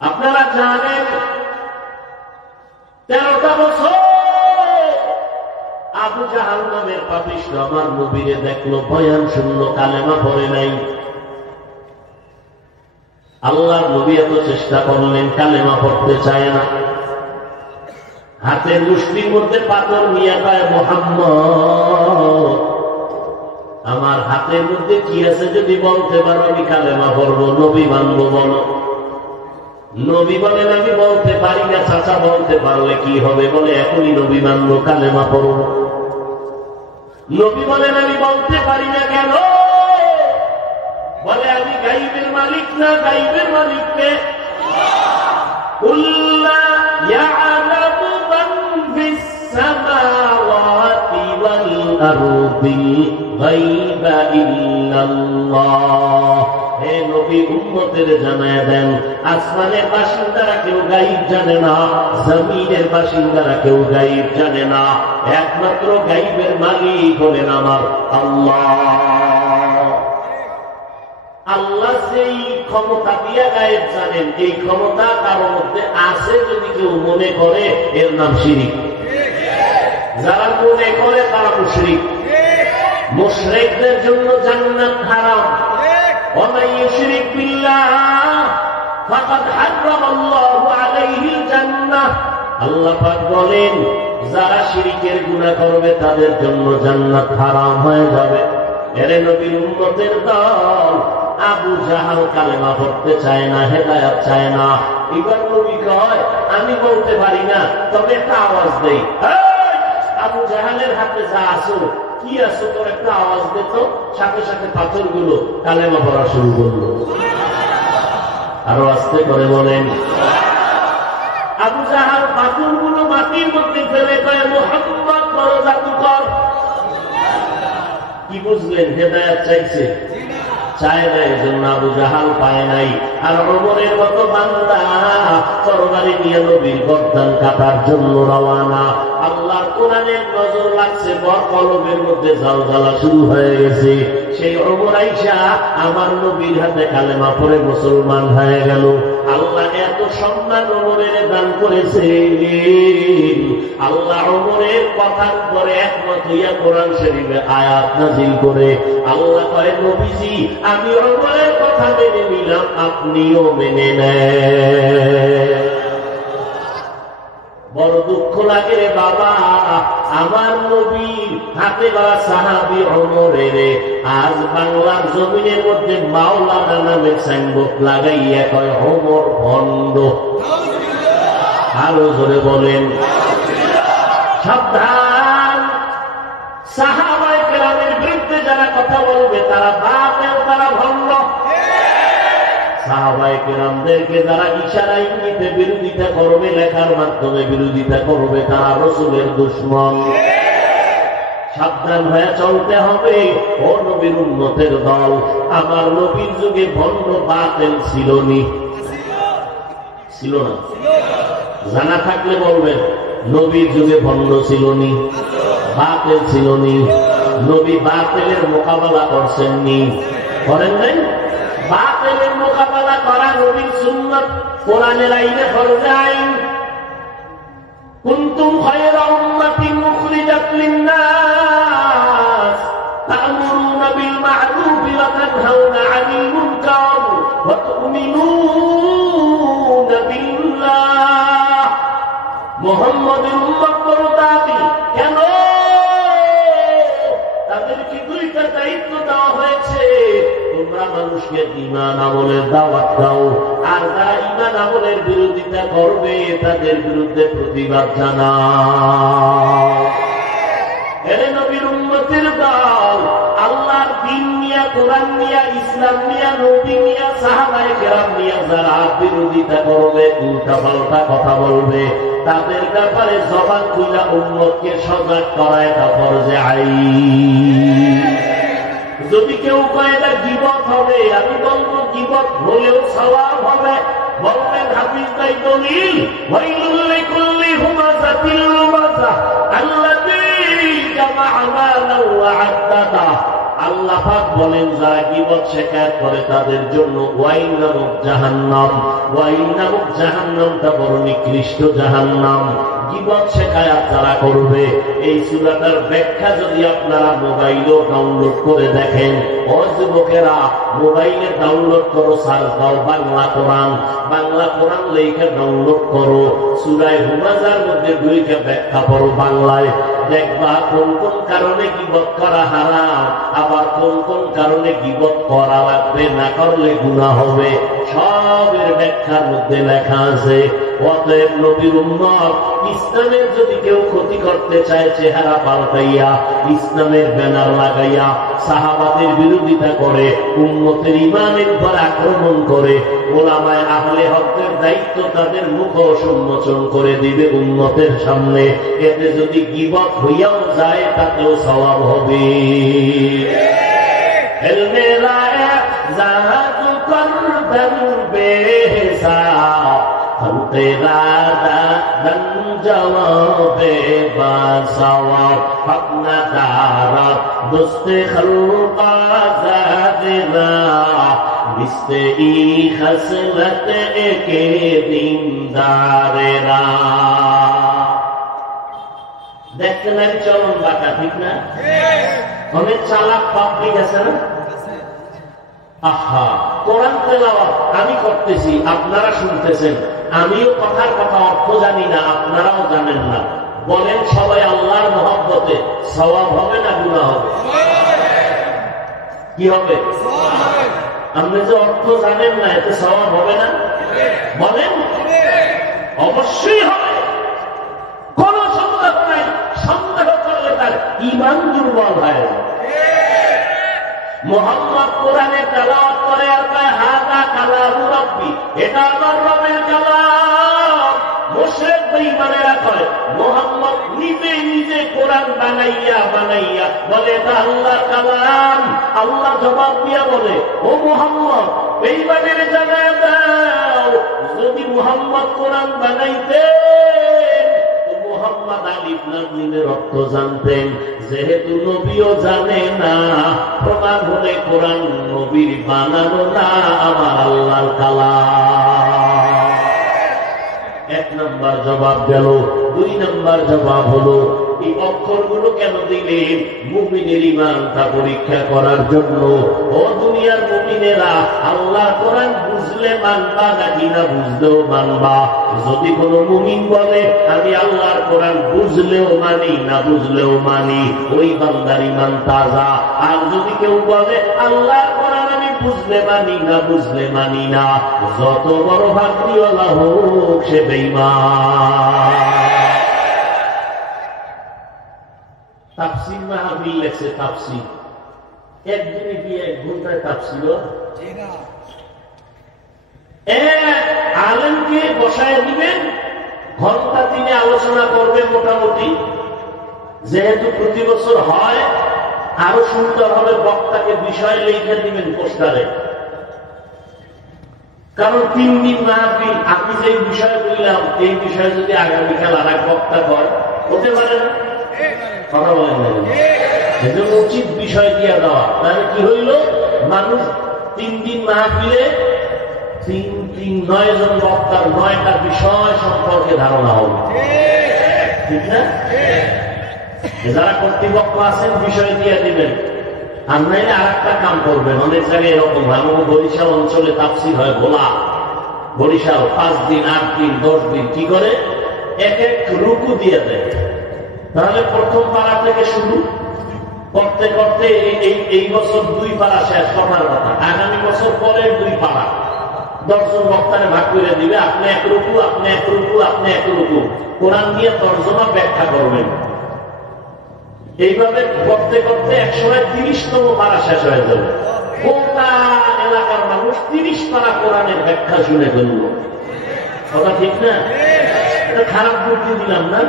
আপনারা জানেন 13টা বছর আবু জাহাল নামের পাপিষ্ঠ আমার নবীরে দেখলো, বয়ান শুনলো, কালেমা পড়ে নাই। আল্লাহর নবী এত চেষ্টা করলেন, কালেমা পড়তে চায় না। হাতের মুষ্টির মধ্যে পাথর নিয়ে পায়, মুহাম্মদ আমার হাতের মধ্যে কি আছে যদি বলতে পারো আমি কালেমা পড়বো, নবী মানবো, বলো। নবী বলেন আমি বলতে পারি না। চাচা বলতে পারলে কি হবে? বলে এখনই নবী মানবো, কালেমা পড়বো। নবী বলেন আমি বলতে পারি না। কেন? বলে আমি গাইবের মালিক না। গাইবের মালিক কে? কুল্লা ইয়ালামু মান ফিস সামাওয়াতি ওয়াল আরদি গায়বা ইল্লাল্লাহ। হে নবী, উম্মতের জানায় দেন, আসমানের বাসিন্দারা কেউ গায়ব জানে না, জমিনের বাসিন্দারা কেউ গায়ব জানে না। একমাত্র গায়বের মালিক হলেন আমার আল্লাহ। আল্লাহ সেই ক্ষমতা দিয়া গায়েব জানেন, এই ক্ষমতা কারোর মধ্যে আছে যদি কেউ মনে করে, এর নাম শিরিক। যারা মনে করে তারা মুশরিক। মুশরিকদের জন্য জান্নাত হারাম। ومن يشرك بالله فقد حرم الله عليه الجنة। আল্লাহ পাক বলেন যারা শিরকের গুনাহ করবে তাদের জন্য জান্নাত হারাম হয়ে যাবে। এরে নবীর উম্মতের দল আবু জাহাল কালেমা পড়তে চায় না, হেদায়াত চায় না। এবার নবী কয় আমি বলতে পারি না, তবে একটা আওয়াজ দেই। আবু জাহালের হাতে যা আসো, কি আসো, তোর একটা আওয়াজ দিত। সাথে সাথে পাথরগুলো কালেমা পড়া শুরু করলো। আরো আস্তে করে বলেন। আবু জাহাল পাথরগুলো মাটির মধ্যে ফেলে কয় মুহাম্মদ বড় জাদুকর। কি বুঝলেন? হেদায়াত চাইছে, চায় না, এজন্য আবু জাহাল পায় নাই। আর ওমরের মতো বান্দা তরবারি নিয়ে নবীর গর্দান কাটার জন্য রওয়ানা। আল্লাহর কোরআনের নজর লাগছে, বর কলবের মধ্যে জ্বালা শুরু হয়ে গেছে। সেই ওমর আইসা আমার নবীর হাতে কালেমা পড়ে মুসলমান হয়ে গেল। আল্লাহ এত সম্মান ওমরের দান করেছে। আল্লাহ ওমরের কথার উপরে একমত হইয়া কোরআন শরীফে আয়াত নাযিল করে আল্লাহ কয়, নবীজি আমি ওমরের কথা মেনে নিলাম, আপনিও মেনে নেন। বড় দুঃখ লাগে রে বাবা, আমার নবীর হাতে গড়া সাহাবী ওমরের আজ বাংলার জমিনের মধ্যে মাওলানা নামে সাইনবোর্ড লাগাইয়া কয় ওমর ভণ্ড। আরো জোরে বলেন। সাবধান, সাহাবায়ে কেরামের বিরুদ্ধে যারা কথা বলবে তারা বাতিল, তারা ভণ্ড। সাহাবায়ে কেরামদেরকে যারা ইশারা ইঙ্গিতে বিরোধিতা করবে, লেখার মাধ্যমে বিরোধিতা করবে, তারা রাসূলের দুশমন। সাবধান হয়ে চলতে হবে। ও নবীর উম্মতের দল, আমার নবীর যুগে ভণ্ড বাতিল ছিল নি? ছিল না? জানা থাকলে বলবেন। নবীর যুগে ভণ্ড ছিল নি? বাতিল ছিল নি? নবী বাতিলের মোকাবেলা করছেন নি? করেন নাই? বাতিলের মোকাবেলা করা নবীর সুন্নাত, কোরআনের আইনে ফরজ আইন। কুনতুম খায়রা উম্মাতিন মুখরিজাত লিন-নাস তা'মুরুনা বিল মা'রুফি ওয়া তানহাউনা 'আনিল মুনকার ওয়া তু'মিনুনা বিল্লাহ। মুহাম্মাদের উম্মত বড় দাবি কেন? তাদেরকে দুইটা দায়িত্ব দেওয়া হয়েছে। তোমরা তোমরা মানুষকে ঈমান আমলের দাওয়াত দাও, আর যারা ঈমান আমলের বিরোধিতা করবে তাদের বিরুদ্ধে প্রতিবাদ জানাও। এরে নবীর উম্মতের দল, আল্লাহর দ্বীন নিয়া, কোরআন নিয়া, ইসলাম নিয়া, নবী নিয়া, সাহাবায়ে কেরাম নিয়া যারা বিরোধিতা করবে, উল্টাপাল্টা কথা বলবে, তাদের ব্যাপারে জবান খুলে উম্মতকে সজাগ করা এটা ফরজে আইন। যদি কেউ কয় এটা গীবত হবে, আমি বলবো গীবত হলেও সওয়াব হবে। বলবেন হাফিজ ভাই দলিল, ওয়াইলুল লিকুল্লি হুমাযাতিল লুমাযা আল্লাযী জামাআ মালান ওয়া আদ্দাদা। আল্লাহ পাক বলেন যারা গীবত শিকায়ত করে তাদের জন্য ওয়াইল নামক জাহান্নাম। ওয়াইল নামক জাহান্নামটা বড় নিকৃষ্ট জাহান্নাম। গীবত শিকায়াত যারা করবে, এই সূরাটার ব্যাখ্যা যদি আপনারা মোবাইলেও ডাউনলোড করে দেখেন, ও যুবকেরা মোবাইলে ডাউনলোড করো, সার্চ দাও বাংলা কোরআন, বাংলা কোরআন লেখা ডাউনলোড করো, সূরা হুমাযার মধ্যে দুইটা ব্যাখ্যা পড়ো বাংলায়, দেখবা কোন কোন কারণে গীবত করা হারাম, আবার কোন কোন কারণে গীবত করা লাগবে, না করলে গুনাহ হবে, সবের ব্যাখ্যার মধ্যে লেখা আছে। অতএব নবীর উম্মত, ইসলামের যদি কেউ ক্ষতি করতে চায় চেহারা পাল্টাইয়া, ইসলামের ব্যানার লাগাইয়া সাহাবাদের বিরোধিতা করে, উম্মতের ঈমানের উপর আক্রমণ করে, উলামায়ে আহলে হকের দায়িত্ব তাদের মুখ সম্মোচন করে দিবে উম্মতের সামনে। এতে যদি গীবত হইয়াও যায় তাতেও সওয়াব হবে। তেরা দাদন জওয়াবে বাসওয়াব ফকনা দারা দুস্তে খলকা জাদনা বিস্তে ই খসলত একে দিনদারেরা। দেখতে নাই চলন বাঁকা, ঠিক না? অনেক চালাক পাবলিক আছে না? আহা, কোরআন তেলাওয়াত আমি করতেছি, আপনারা শুনতেছেন, আমিও কথার কথা অর্থ জানি না, আপনারাও জানেন না। বলেন সবাই আল্লাহর মহব্বতে সওয়াব হবে না গুনাহ হবে? কি হবে? আপনি যে অর্থ জানেন না, এতে সওয়াব হবে না? বলেন অবশ্যই হবে, কোন সন্দেহ নাই। সন্দেহ করলে তার ঈমান দুর্বল হয়। মুহাম্মদ কোরআনে তেলাওয়াত করে আর কয় হাযা কালামু রাব্বি, এটা আমার রবের কালাম। মুশরিক বেঈমানেরা কয় মুহাম্মদ নিজে নিজে কোরআন বানাইয়া বানাইয়া বলে এটা আল্লাহর কালাম। আল্লাহ জবাব দিয়া বলে, ও মুহাম্মদ, বেঈমানের জানায় দাও, যদি মুহাম্মদ কোরআন বানাইতেন তো মুহাম্মদ আলিফ লাম মিমের অর্থ জানতেন। যেহেতু নবীও জানে না, প্রমাণ হলে কোরআন নবীর বানানো না, আমার আল্লাহর কালাম। এক নম্বর জবাব গেল। দুই নম্বর জবাব হলো, এই অক্ষরগুলো কেন দিলেন? মুমিনের ঈমানটা পরীক্ষা করার জন্য। ও দুনিয়ার মুমিনেরা, আল্লাহ কোরআন বুঝলে মানবা নাকি না বুঝলেও মানবা? যদি কোনো মুমিন বলে আমি আল্লাহর কোরআন বুঝলেও মানি না বুঝলেও মানি, ওই বান্দার ঈমান তাজা। আর যদি কেউ বলে আল্লাহর কোরআন আমি বুঝলে মানি না বুঝলে মানি না, যত বড় ভাগ্যওয়ালা হোক সে বেঈমান। তাফসীর মাহফিল লেখছে, তাফসীর একদিনে কি 1 ঘন্টায় তাফসীর? আলেমকে বসায় দিবেন, ঘন্টা 3 আলোচনা করবে মোটামুটি। যেহেতু প্রতি বছর হয়, আরো সুন্দর হবে, বক্তাকে বিষয় লিখে দিবেন পোস্টারে। কারণ 3 দিন মাহফিল, আপনি যে বিষয় বললাম এই বিষয়ে যদি আগামীকাল আর এক বক্তা কর, হতে পারে না? কথা বলেন না? এজন্য উচিত বিষয় দিয়ে দেওয়া। তাহলে কি হইল, মানুষ 3 দিন মাহফিলে 9 জন বক্তার 9টা বিষয় সম্পর্কে ধারণা হবে, ঠিক না? যারা কর্তৃপক্ষ আছেন বিষয় দিয়ে দিবেন, আর নাইলে আর একটা কাম করবেন। অনেক জায়গায় এরকম হয়, আমাদের বরিশাল অঞ্চলে তাফসীর হয় গোলা, বরিশাল 5 দিন 8 দিন 10 দিন কি করে এক এক রুকু দিয়ে দেয়। তাহলে প্রথম পারা থেকে শুরু, করতে করতে এই বছর 2 পারা শেষ করার কথা, আগামী বছর পরের 2 পারা 10 জন বক্তারে ভাগ করে দিবে, আপনি 1 রুকু, আপনি 1 রুকু, আপনি 1 রুকু, কোরআন দিয়ে তর্জমা ব্যাখ্যা করবেন। এইভাবে করতে করতে একসময় 30তম পারা শেষ হয়ে যাবে। গোটা এলাকার মানুষ 30 পারা কোরআনের ব্যাখ্যা শুনে ফেলল। কথা ঠিক না? এটা খারাপ বুদ্ধি দিলাম না?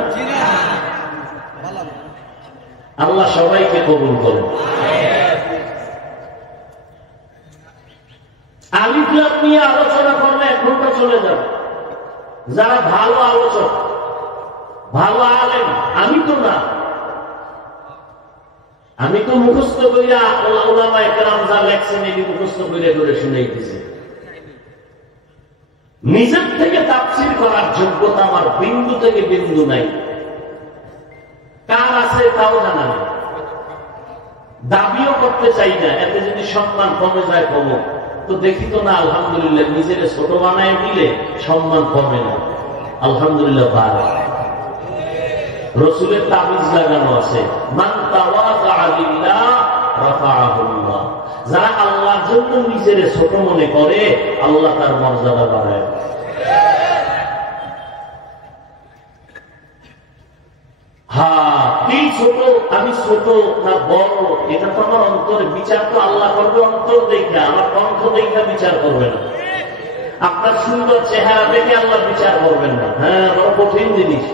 আল্লাহ সবাইকে কবুল করুন। আলিফ লাম নিয়ে আলোচনা করলে 1 ঘন্টা চলে যাবে। যারা ভালো আলোচক, ভালো আলেম, আমি তো না, আমি তো মুখস্থ কইরা উলামায়ে কেরাম যা লেখছেন এটি মুখস্থ কইরা করে শুনাইতেছি। নিজের থেকে তাফসীর করার যোগ্যতা আমার বিন্দু থেকে বিন্দু নাই। কার আছে তাও জানা নেই, দাবিও করতে চাই না। এতে যদি সম্মান কমে যায় কমুক, তো দেখি তো না আলহামদুলিল্লাহ নিজের ছোট বানায় দিলে সম্মান কমে না, আলহামদুলিল্লাহ বাড়ে। রসুলের তাবিজ লাগানো আছে, মান তাওয়াযা লিল্লাহ রাফাআহুল্লাহ। যারা আল্লাহর জন্য নিজের ছোট মনে করে আল্লাহ তার মর্যাদা বাড়ায়। হ্যাঁ, এই ছোট, আমি ছোট না বড় এটা তো আমার অন্তরে বিচার তো আল্লাহ করবে অন্তর দেখে, আমার কণ্ঠ দেখে বিচার করবে না। আপনার সুন্দর চেহারা দেখে আল্লাহ বিচার করবেন না। হ্যাঁ, বড় কঠিন জিনিস।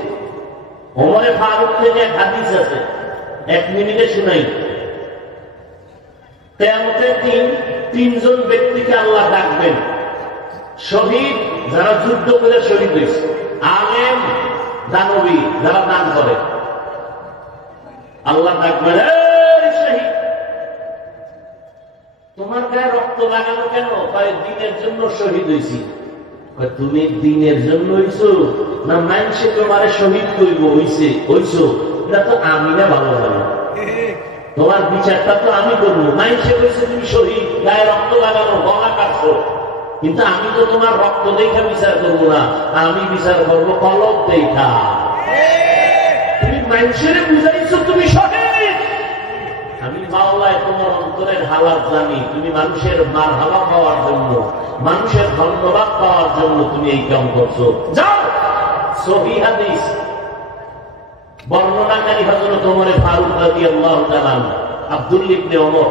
ওমরে ফারুক থেকে এক হাদিস আছে, 1 মিনিটে শুনাই। কিয়ামতের দিন 3 জন ব্যক্তিকে আল্লাহ ডাকবেন। শহীদ, যারা যুদ্ধ করে শহীদ হয়েছে, আলেম, দানবী, যারা দান করে। আল্লাহ ডাকবেন, এই শহীদ, তোমার গায়ে রক্ত লাগানো কেন? তাই দিনের জন্য শহীদ হয়েছি। তুমি দিনের জন্য হইছো না মানুষে তোমার শহীদ করবো হইছো? এটা তো আমি না ভালো জানি, তোমার বিচারটা তো আমি করবো। মানুষে হয়েছে তুমি শহীদ, গায়ে রক্ত লাগানো, গলা কাটছো, কিন্তু আমি তো তোমার রক্ত দেখা বিচার করবো না, আমি বিচার করবো কলব দেখা। তুমি মানুষের বুঝাইছো তুমি শহীদ, আমি মাওলায় তোমার অন্তরের হালাত জানি। তুমি মানুষের মারহাবা পাওয়ার জন্য, মানুষের ধন্যবাদ পাওয়ার জন্য তুমি এই কাম করছো। যাও, সহিহ হাদিস, বর্ণনাকারী হযরত ওমর ফারুক রাদিয়াল্লাহু তাআলা আব্দুল্লাহ ইবনে ওমর।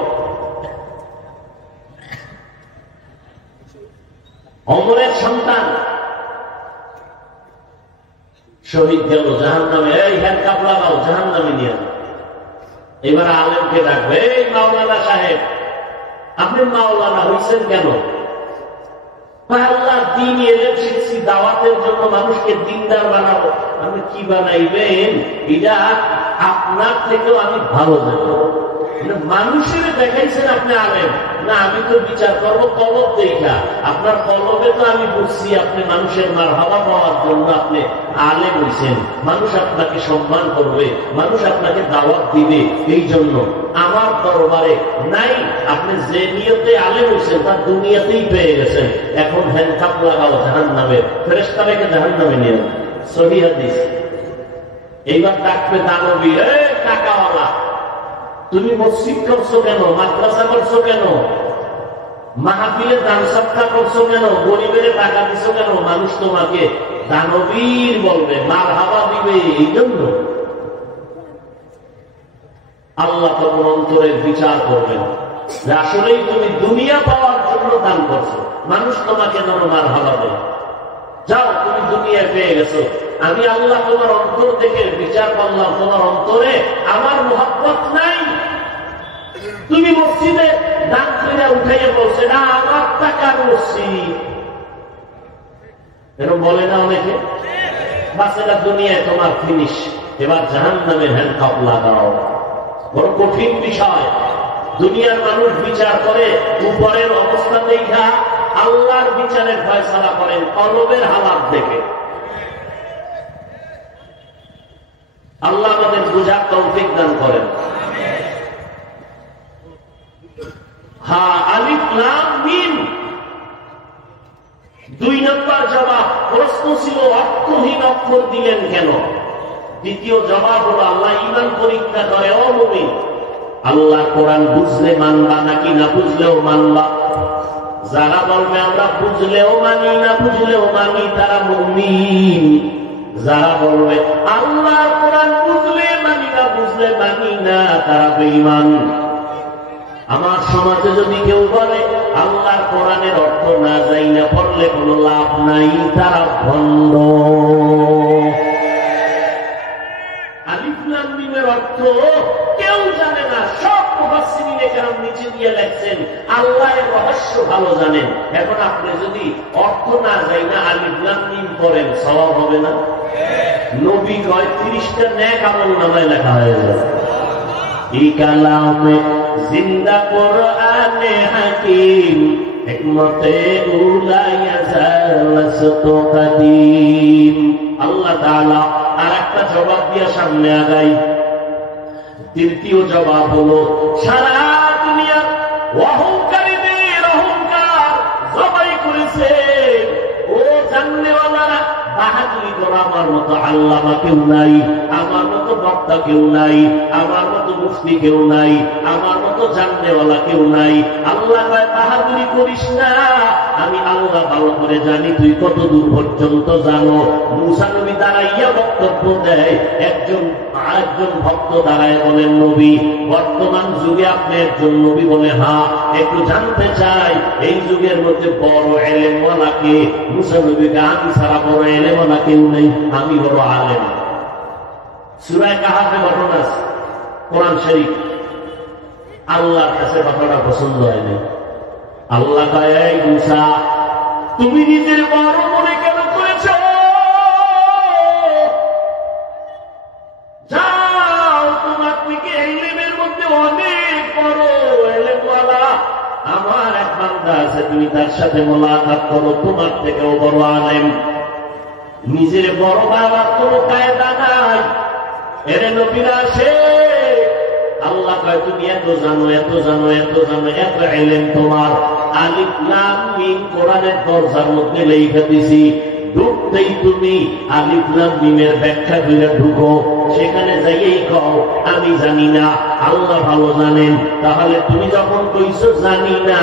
ওমরের সন্তান শহীদ গেল জাহান্নামে। এই হ্যান্ডকাপ লাগাও, জাহান্নামে নিয়ে যাও। এবার আলেমকে ডাকবে, এই মাওলানা সাহেব, আপনি মাওলানা হয়েছেন কেন? আল্লাহ দিন এলেম শিখছি, দাওয়াতের জন্য মানুষকে দিনদার বানাবো। আপনি কি বানাইবেন? এটা আপনার থেকেও আমি ভালো জানি। মানুষের দেখাইছেন আপনি আলেম না, আমি তো বিচার করবো কলব দেখা। আপনার কলবে তো আমি বুঝছি আপনি মানুষের মারহাবা পাওয়ার জন্য আপনি আলেম হইছেন। মানুষ আপনাকে সম্মান করবে, মানুষ আপনাকে দাওয়াত দিবে, এই জন্য আমার দরবারে নাই। আপনি যে নিয়তে আলেম হইছেন তার দুনিয়াতেই পেয়ে গেছেন। এখন হ্যান্ডকাপ লাগাও জাহান্নামে, ফেরেশতা রেখে জাহান্নামে নিয়ে যাও। সহিহ হাদিস। এইবার ডাকবে দানবী, এই টাকাওয়ালা, তুমি মসজিদ করছো কেন? মাদ্রাসা করছো কেন? মাহফিলে দান সৎকার করছো কেন? গরিবের টাকা দিছো কেন? মানুষ তোমাকে দানবীর বলবে, মারহাবা দিবে। এই জন্য আল্লাহ তখন অন্তরের বিচার করবেন যে আসলেই তুমি দুনিয়া পাওয়ার জন্য দান করছো, মানুষ তোমাকে যেন মারহাবা দেয়। যাও, তুমি দুনিয়া পেয়ে গেছো। আমি আল্লাহ তোমার অন্তর থেকে বিচার করলাম, তোমার অন্তরে আমার মহব্বত নাই। তুমি মসজিদে দান করে উঠাইয়া বলছে না আমার টাকার মসজিদ, এরকম বলে না অনেকে। বাচ্চাটা দুনিয়ায় তোমার ফিনিশ, এবার জাহান্নামের হ্যান্ডকাপ লাগাও। বড় কঠিন বিষয়। দুনিয়ার মানুষ বিচার করে উপরের অবস্থা দেখা, আল্লাহর বিচারের ফয়সালা করেন কলবের হালাত দেখে। আল্লাহ আমাদের বুঝার তৌফিক দান করেন। হ্যাঁ, আলিফ লাম মিম 2 নম্বর জবাব। প্রশ্ন ছিল অর্থহীন অক্ষর দিলেন কেন? দ্বিতীয় জবাব হলো আল্লাহ ঈমান পরীক্ষা করে। ও মুমিন, আল্লাহ কোরআন বুঝলে মানবা নাকি না বুঝলেও মানবা? যারা বলবে আমরা বুঝলেও মানি না বুঝলেও মানি তারা মুমিন। যারা বলবে আল্লাহর কোরআন বুঝলে মানি না বুঝলে মানি না তারা বেঈমান। আমার সমাজে যদি কেউ বলে আল্লাহর কোরআনের অর্থ না যাই না পড়লে কোনো লাভ নাই, তারা ভণ্ড। আলিফ লাম মিমের অর্থ কেউ জানে না, সব মুফাসসিরিনে কেরাম নিচে দিয়ে লেখছেন আল্লাহর রহস্য ভালো জানেন। এখন আপনি যদি অর্থ না যাই না আলিফ লাম মিম পড়েন সওয়াব হবে না? নবী কয় 30টা নেক আমল নামায় লেখা হয়ে যাবে। এই কালামে জিন্দা কোরআনে হাকিম হিকমতে উলাইয়া জালাসত কাদিম। আল্লাহ তাআলা আর একটা জবাব দিয়ে সামনে আগাই। তৃতীয় জবাব হলো সারা দুনিয়া অহংকারীদের অহংকার জবাই করেছে। ও জাননেওয়ালারা, বাহাদুরি করা আমার মতো আল্লামা কেউ নাই, আমার মতো বক্তা কেউ নাই, আমার মতো মুফতি কেউ নাই, আমার মতো জাননেওয়ালা কেউ নাই। আল্লাহ কয় বাহাদুরি করিস না, আমি আল্লাহ ভালো করে জানি তুই কত দূর পর্যন্ত জানো। মুসা নবী দাঁড়াইয়া বক্তব্য দেয়, একজন আরেকজন ভক্ত দাঁড়ায় বলেন নবী বর্তমান যুগে আপনি একজন নবী? বলে হ্যাঁ। একটু জানতে চাই এই যুগের মধ্যে বড় এলেমওয়ালা কে? মুসা নবীকে আমি ছাড়া বড় এলেমওয়ালা কেউ নেই, আমি বড় আলেম। সূরা কাহাফে ঘটনা আছে কোরআন শরীফ। আল্লাহর কাছে ঘটনা পছন্দ হয়নি। আল্লাহ কয় এই মুসা তুমি নিজের বড় মনে কেন করেছ? যাও তোমার থেকে ইলমের মধ্যে অনেক বড় এলেমওয়ালা আমার এক বান্দা আছে, তুমি তার সাথে মোলাকাত করো, তোমার থেকেও বড় আলেম। নিজের বড় বাবার কোনো কায়দা নাই। এর নবীরা আসে, আল্লাহ কয় তুমি এত জানো এত জানো এত জানো এত ইলম তোমার। আলিফ লাম মিম কোরআনের দরজার মধ্যে লেখা দিছি, ঢুকতেই তুমি আলিফ লাম মিমের ব্যাখ্যা করে ঢুকো। সেখানে যাইয়েই কও আমি জানি না, আল্লাহ ভালো জানেন। তাহলে তুমি যখন কইছো জানি না,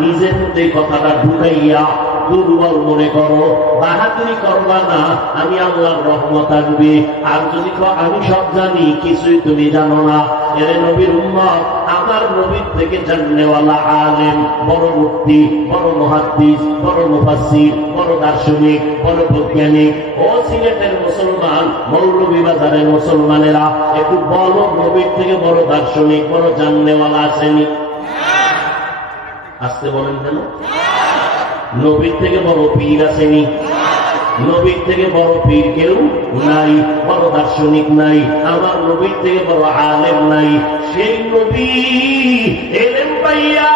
নিজের মধ্যে কথাটা ঢুকাইয়া দুর্বল মনে করো, বাহাদুরি করবা না, আমি আল্লাহর রহমত আসবে। আর যদি আমি সব জানি, কিছুই তুমি জানো না। এর নবীর উম্মত, আমার নবীর থেকে জাননেওয়ালা আলেম, বড় মুফতি, বড় মুহাদ্দিস, বড় মুফাসসির, বড় দার্শনিক, বড় বৈজ্ঞানিক। ও সিলেটের মুসলমান, মৌলভীবাজারের মুসলমানেরা, একটু বড় নবীর থেকে বড় দার্শনিক, বড় জাননেওয়ালা আসেনি? আসতে বলেন কেন? নবীর থেকে বড় পীর আসেনি? নবীর থেকে বড় পীর কেউ নাই, বড় দার্শনিক নাই, আমার নবীর থেকে বড় আলেম নাই। সেই নবী ইলম পাইয়া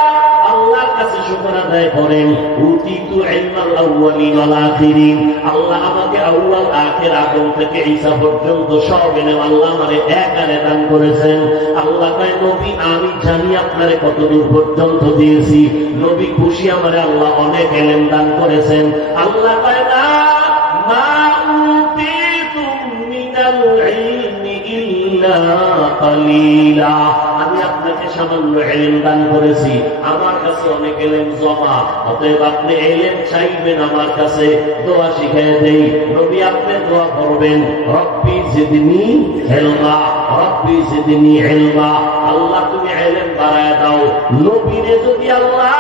আল্লাহর কাছে শুকর আদায় করেন, উতিতু ইলমাল আউয়ালিন ওয়াল আখিরিন। আল্লাহ আমাকে আউয়াল আখির আদম থেকে ঈসা পর্যন্ত সব ইলম আল্লাহ আমারে একারে দান করেছেন। আল্লাহ কয় নবী আমি জানি আপনারে কত দূর পর্যন্ত দিয়েছি। নবী খুশি, আমারে আল্লাহ অনেক ইলম দান করেছেন। আল্লাহ কয় না মা উতিতুম মিনাল ইলমি ইল্লা কালিলা, আমি আপনাকে সামান্য ইলম দান করেছি, আমার কাছে অনেক ইলম জমা। অতএব আপনি ইলম চাইবেন আমার কাছে, দোয়া শিখিয়ে দেই। নবী আপনি দোয়া করবেন রব্বি জিদনি ইলমা, রব্বি জিদনি ইলমা। আল্লাহ তুমি ইলম বাড়ায় দাও। নবীরে যদি আল্লাহ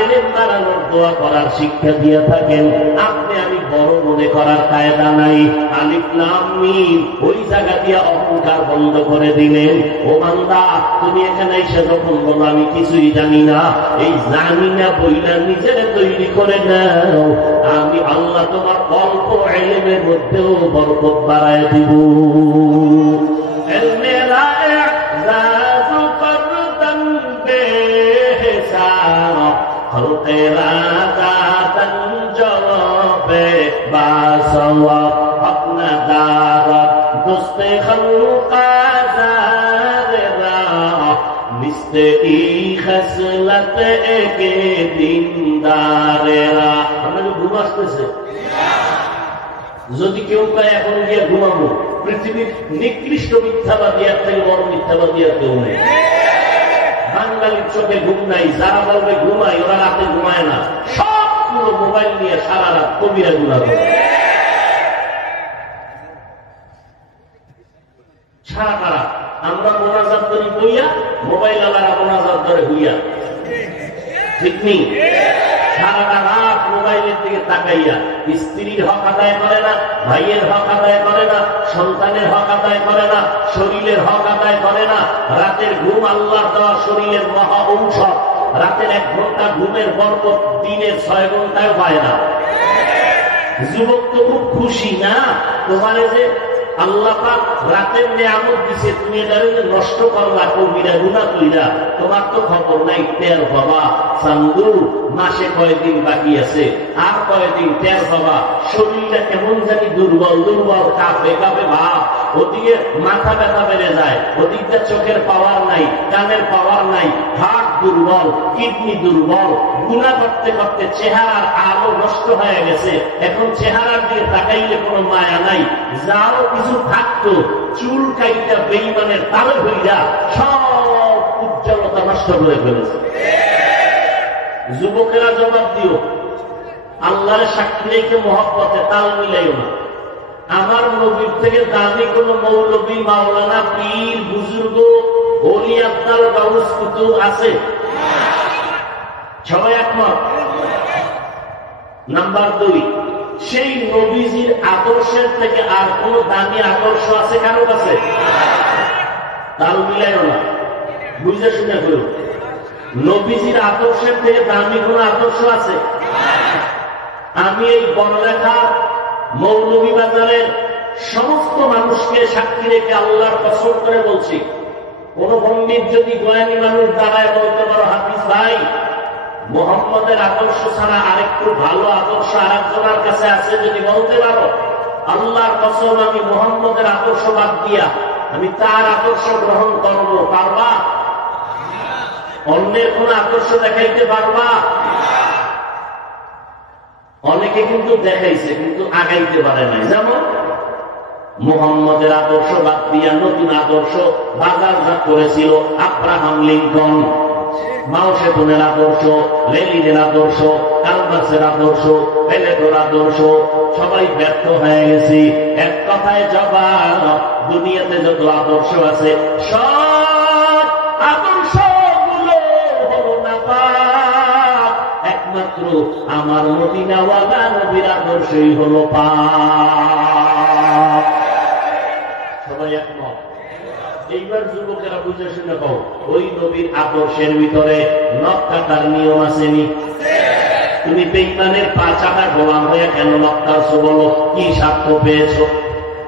ইলম বাড়ানোর দোয়া করার শিক্ষা দিয়ে থাকেন, আপনি আমি বড় মনে করার কায়দা নাই। আলিফ লাম মিম ওই জায়গা দিয়ে অহংকার বন্ধ করে দিলেন। ও বান্দা তুমি এখানে এসে যখন বলো আমি কিছুই জানি না, এই জানি না বইলা নিজেরে তৈরি করে নাও, আমি আল্লাহ তোমার অল্প ইলমের মধ্যেও বরকত বাড়ায় দিব। ইলমেরা ইজাজু করতন বেহিসাব, খলকেরা দাতন জওয়াবে বাসওয়াব, अपना दारत दोस्ते खलुका ज़ारेरा, मिस्ते ई खसलत एके दीनदारेरा। আমরা ঘুম আসতেছে, যদি কেউ কয় এখন গিয়ে ঘুমাবো, পৃথিবীর নিকৃষ্ট মিথ্যাবাদী এর থেকে বড় মিথ্যাবাদী আর কেউ নেই। বাঙালির চোখে ঘুম নাই, যারা বলবে ঘুমাই, ওরা রাতে ঘুমায় না, সবগুলো মোবাইল নিয়ে সারা রাত কবিরা গুনাহ করে সারা রাত। আমরা মোনাজাত করি বইয়া, মোবাইল আলারা মোনাজাত করে হইয়া, ঠিক নেই? সারাটা রাত মোবাইলের দিকে তাকাইয়া স্ত্রীর হক আদায় করে না, ভাইয়ের হক আদায় করে না, সন্তানের হক আদায় করে না, শরীরের হক আদায় করে না। রাতের ঘুম আল্লাহর দেওয়া শরীরের মহা অংশ। রাতের 1 ঘন্টা ঘুমের বরকত দিনের 6 ঘন্টায় পায় না। যুবক তো খুব খুশি না, তোমারে যে আল্লাহ পাক রাতের নিয়ামত দিছে, তুমি এটারে নষ্ট করলা কবিরা গুনাহ কইরা, তোমার তো খবর নাই। টের বাবা চান্দু মাসে কয়দিন বাকি আছে, আর কয়দিন টের বাবা শরীরটা কেমন জানি দুর্বল দুর্বল, কাঁপে কাঁপে ভাব, ওদিকে মাথা ব্যথা বেড়ে যায়, ওদিকটা চোখের পাওয়ার নাই, কানের পাওয়ার নাই, হার্ট দুর্বল, কিডনি দুর্বল, গুনাহ করতে করতে চেহারার আলো নষ্ট হয়ে গেছে। এখন চেহারার দিকে তাকাইলে কোনো মায়া নাই, যাও কিছু থাকতো চুল কাইটা বেঈমানের তালে হইয়া সব উজ্জ্বলতা নষ্ট করে ফেলেছে। যুবকেরা জবাব দিও, আল্লাহর সাক্ষী রেখে মহব্বতে তাল মিলাইও না। আমার নবীর থেকে দামি কোন মৌলবী, মাওলানা, পীর, বুজুর্গ, ওলি আব্দাল, গাউস, কুতুব আছে? সবাই একমত? নাম্বার 2, সেই নবীজির আদর্শের থেকে আর কোন দামি আদর্শ আছে কারো কাছে? তাল মিলাইও না, বুঝে শুনে করো। নবীজির আদর্শের থেকে দামি কোন আদর্শ আছে? আমি এই বড়লেখা মৌলভীবাজারের সমস্ত মানুষকে সাক্ষী রেখে আল্লাহর কসম করে বলছি, কোন পণ্ডিত যদি জ্ঞানী মানুষ দাঁড়ায় বলতে পারো, হাফিজ ভাই মুহাম্মদের আদর্শ ছাড়া আরেকটু ভালো আদর্শ আরেকজনের কাছে আছে, যদি বলতে পারো, আল্লাহর কসম আমি মুহাম্মদের আদর্শ বাদ দিয়া আমি তার আদর্শ গ্রহণ করবো। পারবা? অন্যের কোন আদর্শ দেখাইতে পারবা? অনেকে কিন্তু দেখাইছে, কিন্তু আগাইতে পারে নাই। যেমন মুহাম্মদের আদর্শ বাদ দিয়া নতুন আদর্শ বাজারজাত করেছিল আব্রাহাম লিঙ্কন, মাও সেতুনের আদর্শ, লেনিনের আদর্শ, কালমার্ক্সের আদর্শ, পেলেটোর আদর্শ, সবাই ব্যর্থ হয়ে গেছি। এক কথায় জবাব, দুনিয়াতে যত আদর্শ আছে সব আদর্শ গুলো হলো না পাক, একমাত্র আমার মদিনাওয়ালা নবীর আদর্শই হলো পাক। সবাই একমত? এইবার যুবকেরা বুঝে শুনে কও, ওই নবীর আদর্শের ভিতরে নখ কাটার নিয়ম আসেনি? তুমি বেঈমানের 5 আটা গোলাম হয়ে কেন নখ কাটছো বলো? কি স্বার্থ পেয়েছো?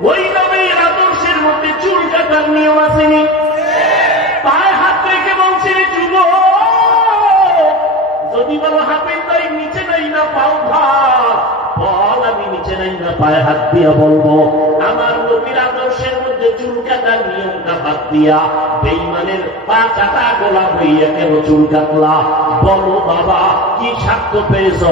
ওই নবীর আদর্শের মধ্যে চুল কাটার নিয়ম আসেনি? পায়ে হাত রেখে বলছি যুবক, যদি বলো হাতের তাই নিচে নাই না পাও ভাত, বল আমি নিচে নাই না পায়ে হাত দিয়া বলবো। আমার নবীর আদর্শের মধ্যে চুল কাটার নিয়মটা বাদ দিয়া বেঈমানের 5 আটা গোলাম হইয়া কেন চুল কাটলা? বলো বাবা, কি স্বার্থ পেয়েছ?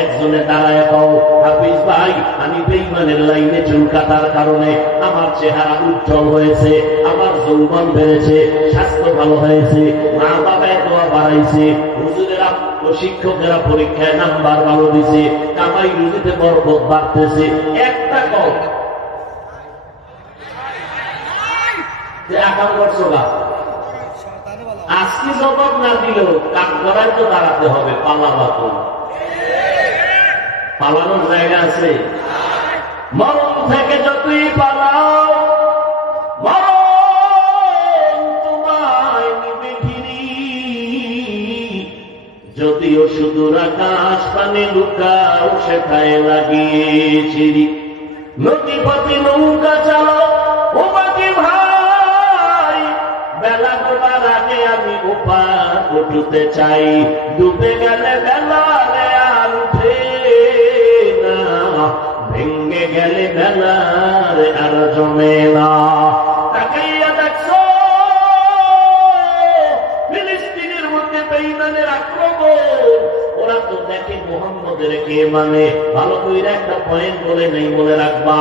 একজনে দাঁড়ায় কও, হাফিজ ভাই আমি বেঈমানের লাইনে চুল কাটার কারণে আমার চেহারা উজ্জ্বল হয়েছে, আমার যৌবন বেড়েছে, স্বাস্থ্য ভালো হয়েছে, মা বাবা দোয়া বাড়াইছে, হুজুরেরা ও শিক্ষকেরা পরীক্ষায় নাম্বার ভালো দিছে, কামাই রুজিতে বরকত বাড়তেছে। একটা কও আকাম করছো গা, আজকে জবাব না দিলেও কাক গড়ায় তো দাঁড়াতে হবে। পালাবা তো, পালানোর জায়গা আছে? মরণ থেকে যতই পালাও মরণ তোমায় নিবে ঘিরি, যদিও সুদূর আকাশ পানে লুকাও সেথায় লাগিয়ে চিরি। নদী পথে নৌকা চালাও ও বাকি ভাই, বেলা ডোবার আগে আমি ওপার উঠতে চাই, ডুবে গেলে বেলা আর উঠে না, ভেঙ্গে গেলে বেলার আর জমে না। তাকাইয়া দেখছো ফিলিস্তিনের মধ্যে বেঈমানের আক্রমণ, ওরা তো কে মুহাম্মদের কে মানে ভালো করে একটা পয়েন্ট বলে নেই, মনে রাখবা।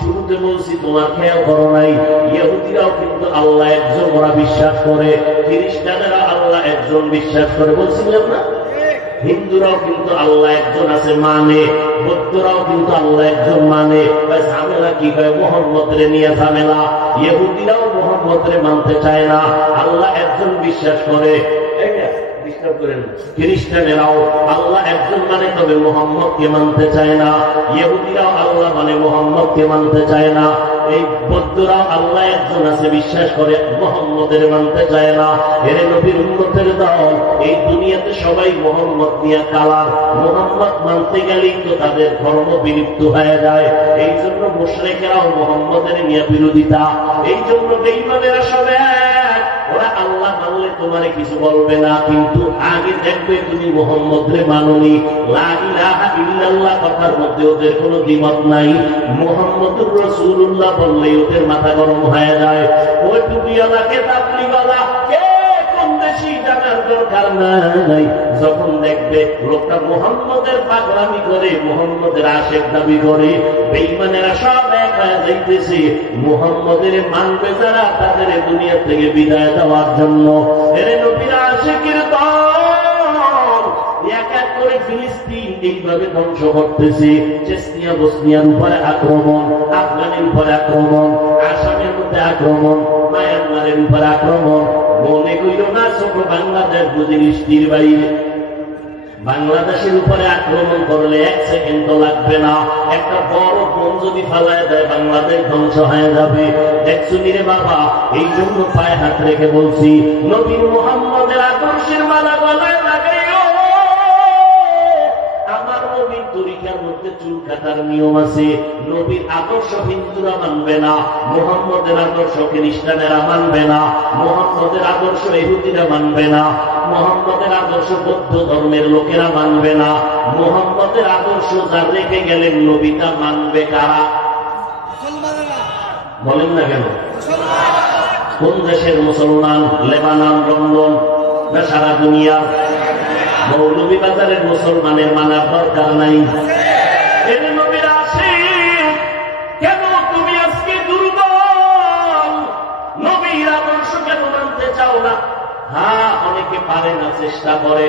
শুরুতে বলছি তোমার খেয়াল করো নাই, ইহুদিরাও কিন্তু আল্লাহ একজন ওরা বিশ্বাস করে, খ্রিস্টানেরা আল্লাহ একজন বিশ্বাস করে, বলছিলাম না? হিন্দুরাও কিন্তু আল্লাহ একজন আছে মানে, বৌদ্ধরাও কিন্তু আল্লাহ একজন মানে। ঝামেলা কি হয়? মুহাম্মদরে নিয়ে ঝামেলা। ইহুদিরাও মুহাম্মদরে মানতে চায় না, আল্লাহ একজন বিশ্বাস করে। খ্রিস্টানেরাও আল্লাহ একজন মানে, তবে মুহাম্মদকে মানতে চায় না। ইহুদিরাও আল্লাহ মানে মুহাম্মদকে মানতে চায় না। এই বৌদ্ধরাও আল্লাহ একজন আছে বিশ্বাস করে, মুহাম্মদের মানতে চায় না। এর নবীর উম্মতের দল এই দুনিয়াতে সবাই মুহাম্মদ নিয়ে কালার। মুহাম্মদ মানতে গেলেই তো তাদের ধর্ম বিলুপ্ত হয়ে যায়। এই জন্য মুশরিকেরাও মুহাম্মদের নিয়ে বিরোধিতা। এই জন্য বেঈমানেরা সবাই ওরা আল্লাহ মানলে তোমারে কিছু বলবে না, কিন্তু আগে দেখবে তুমি মুহাম্মদরে মানোনি। লা ইলাহা ইল্লাল্লাহ কথার মধ্যে ওদের কোনো দ্বিমত নাই। মুহাম্মদুর রাসূলুল্লাহ বললেই ওদের মাথা গরম হয়ে যায়। ওই টুপিওয়ালাকে তাবলীগওয়ালা কে কোন দেশি জানার দরকার নাই। যখন দেখবে লোকটা মুহাম্মদের পাগলামি করে, মুহাম্মদের আশেক দাবি করে, বেঈমানেরা সব এক হয়ে যাইতেছে। মুহাম্মদের মানবে যারা, তাদের দুনিয়া থেকে বিদায় দেওয়ার জন্য এর নবীর আশেকের দল এক এক করে ফিলিস্তিন এইভাবে ধ্বংস করতেছে। চেচনিয়া বসনিয়ার উপরে আক্রমণ, আফগানের উপরে আক্রমণ, আসামের মধ্যে আক্রমণ, মায়ানমারের উপরে আক্রমণ। মনে কইল না ছোট বাংলাদেশ বুঝিনিষ্টির বাইরে। বাংলাদেশের উপরে আক্রমণ করলে 1 সেকেন্ড লাগবে না, একটা বড় বোম যদি ফালায় দেয় বাংলাদেশ ধ্বংস হয়ে যাবে। দেখছো রে বাবা, এই জন্য পায়ে হাত রেখে বলছি, নবী মুহাম্মদের আদর্শের মালা গলায় লাগাইও। আমার নবীর তরিকার মধ্যে চুল কাটার নিয়ম আছে। নবীর আদর্শ হিন্দুরা মানবে না, মুহাম্মদের আদর্শ খ্রিস্টানেরা মানবে না, মুহাম্মদের আদর্শ ইহুদিরা মানবে না, মুহাম্মদের আদর্শ বৌদ্ধ ধর্মের লোকেরা মানবে না। মুহাম্মদের আদর্শ যার রেখে গেলেন নবীটা মানবে কারা? বলেন না কেন? কোন দেশের মুসলমান? লেবানন, লন্ডন না সারা দুনিয়া? মৌলভীবাজারের মুসলমানের মানার দরকার নাই। এর নবীর আশিক কেন তুমি আজকে দুর্বল? নবীর আদর্শ কেন মানতে চাও না? হ্যাঁ, অনেকে পারে না, চেষ্টা করে,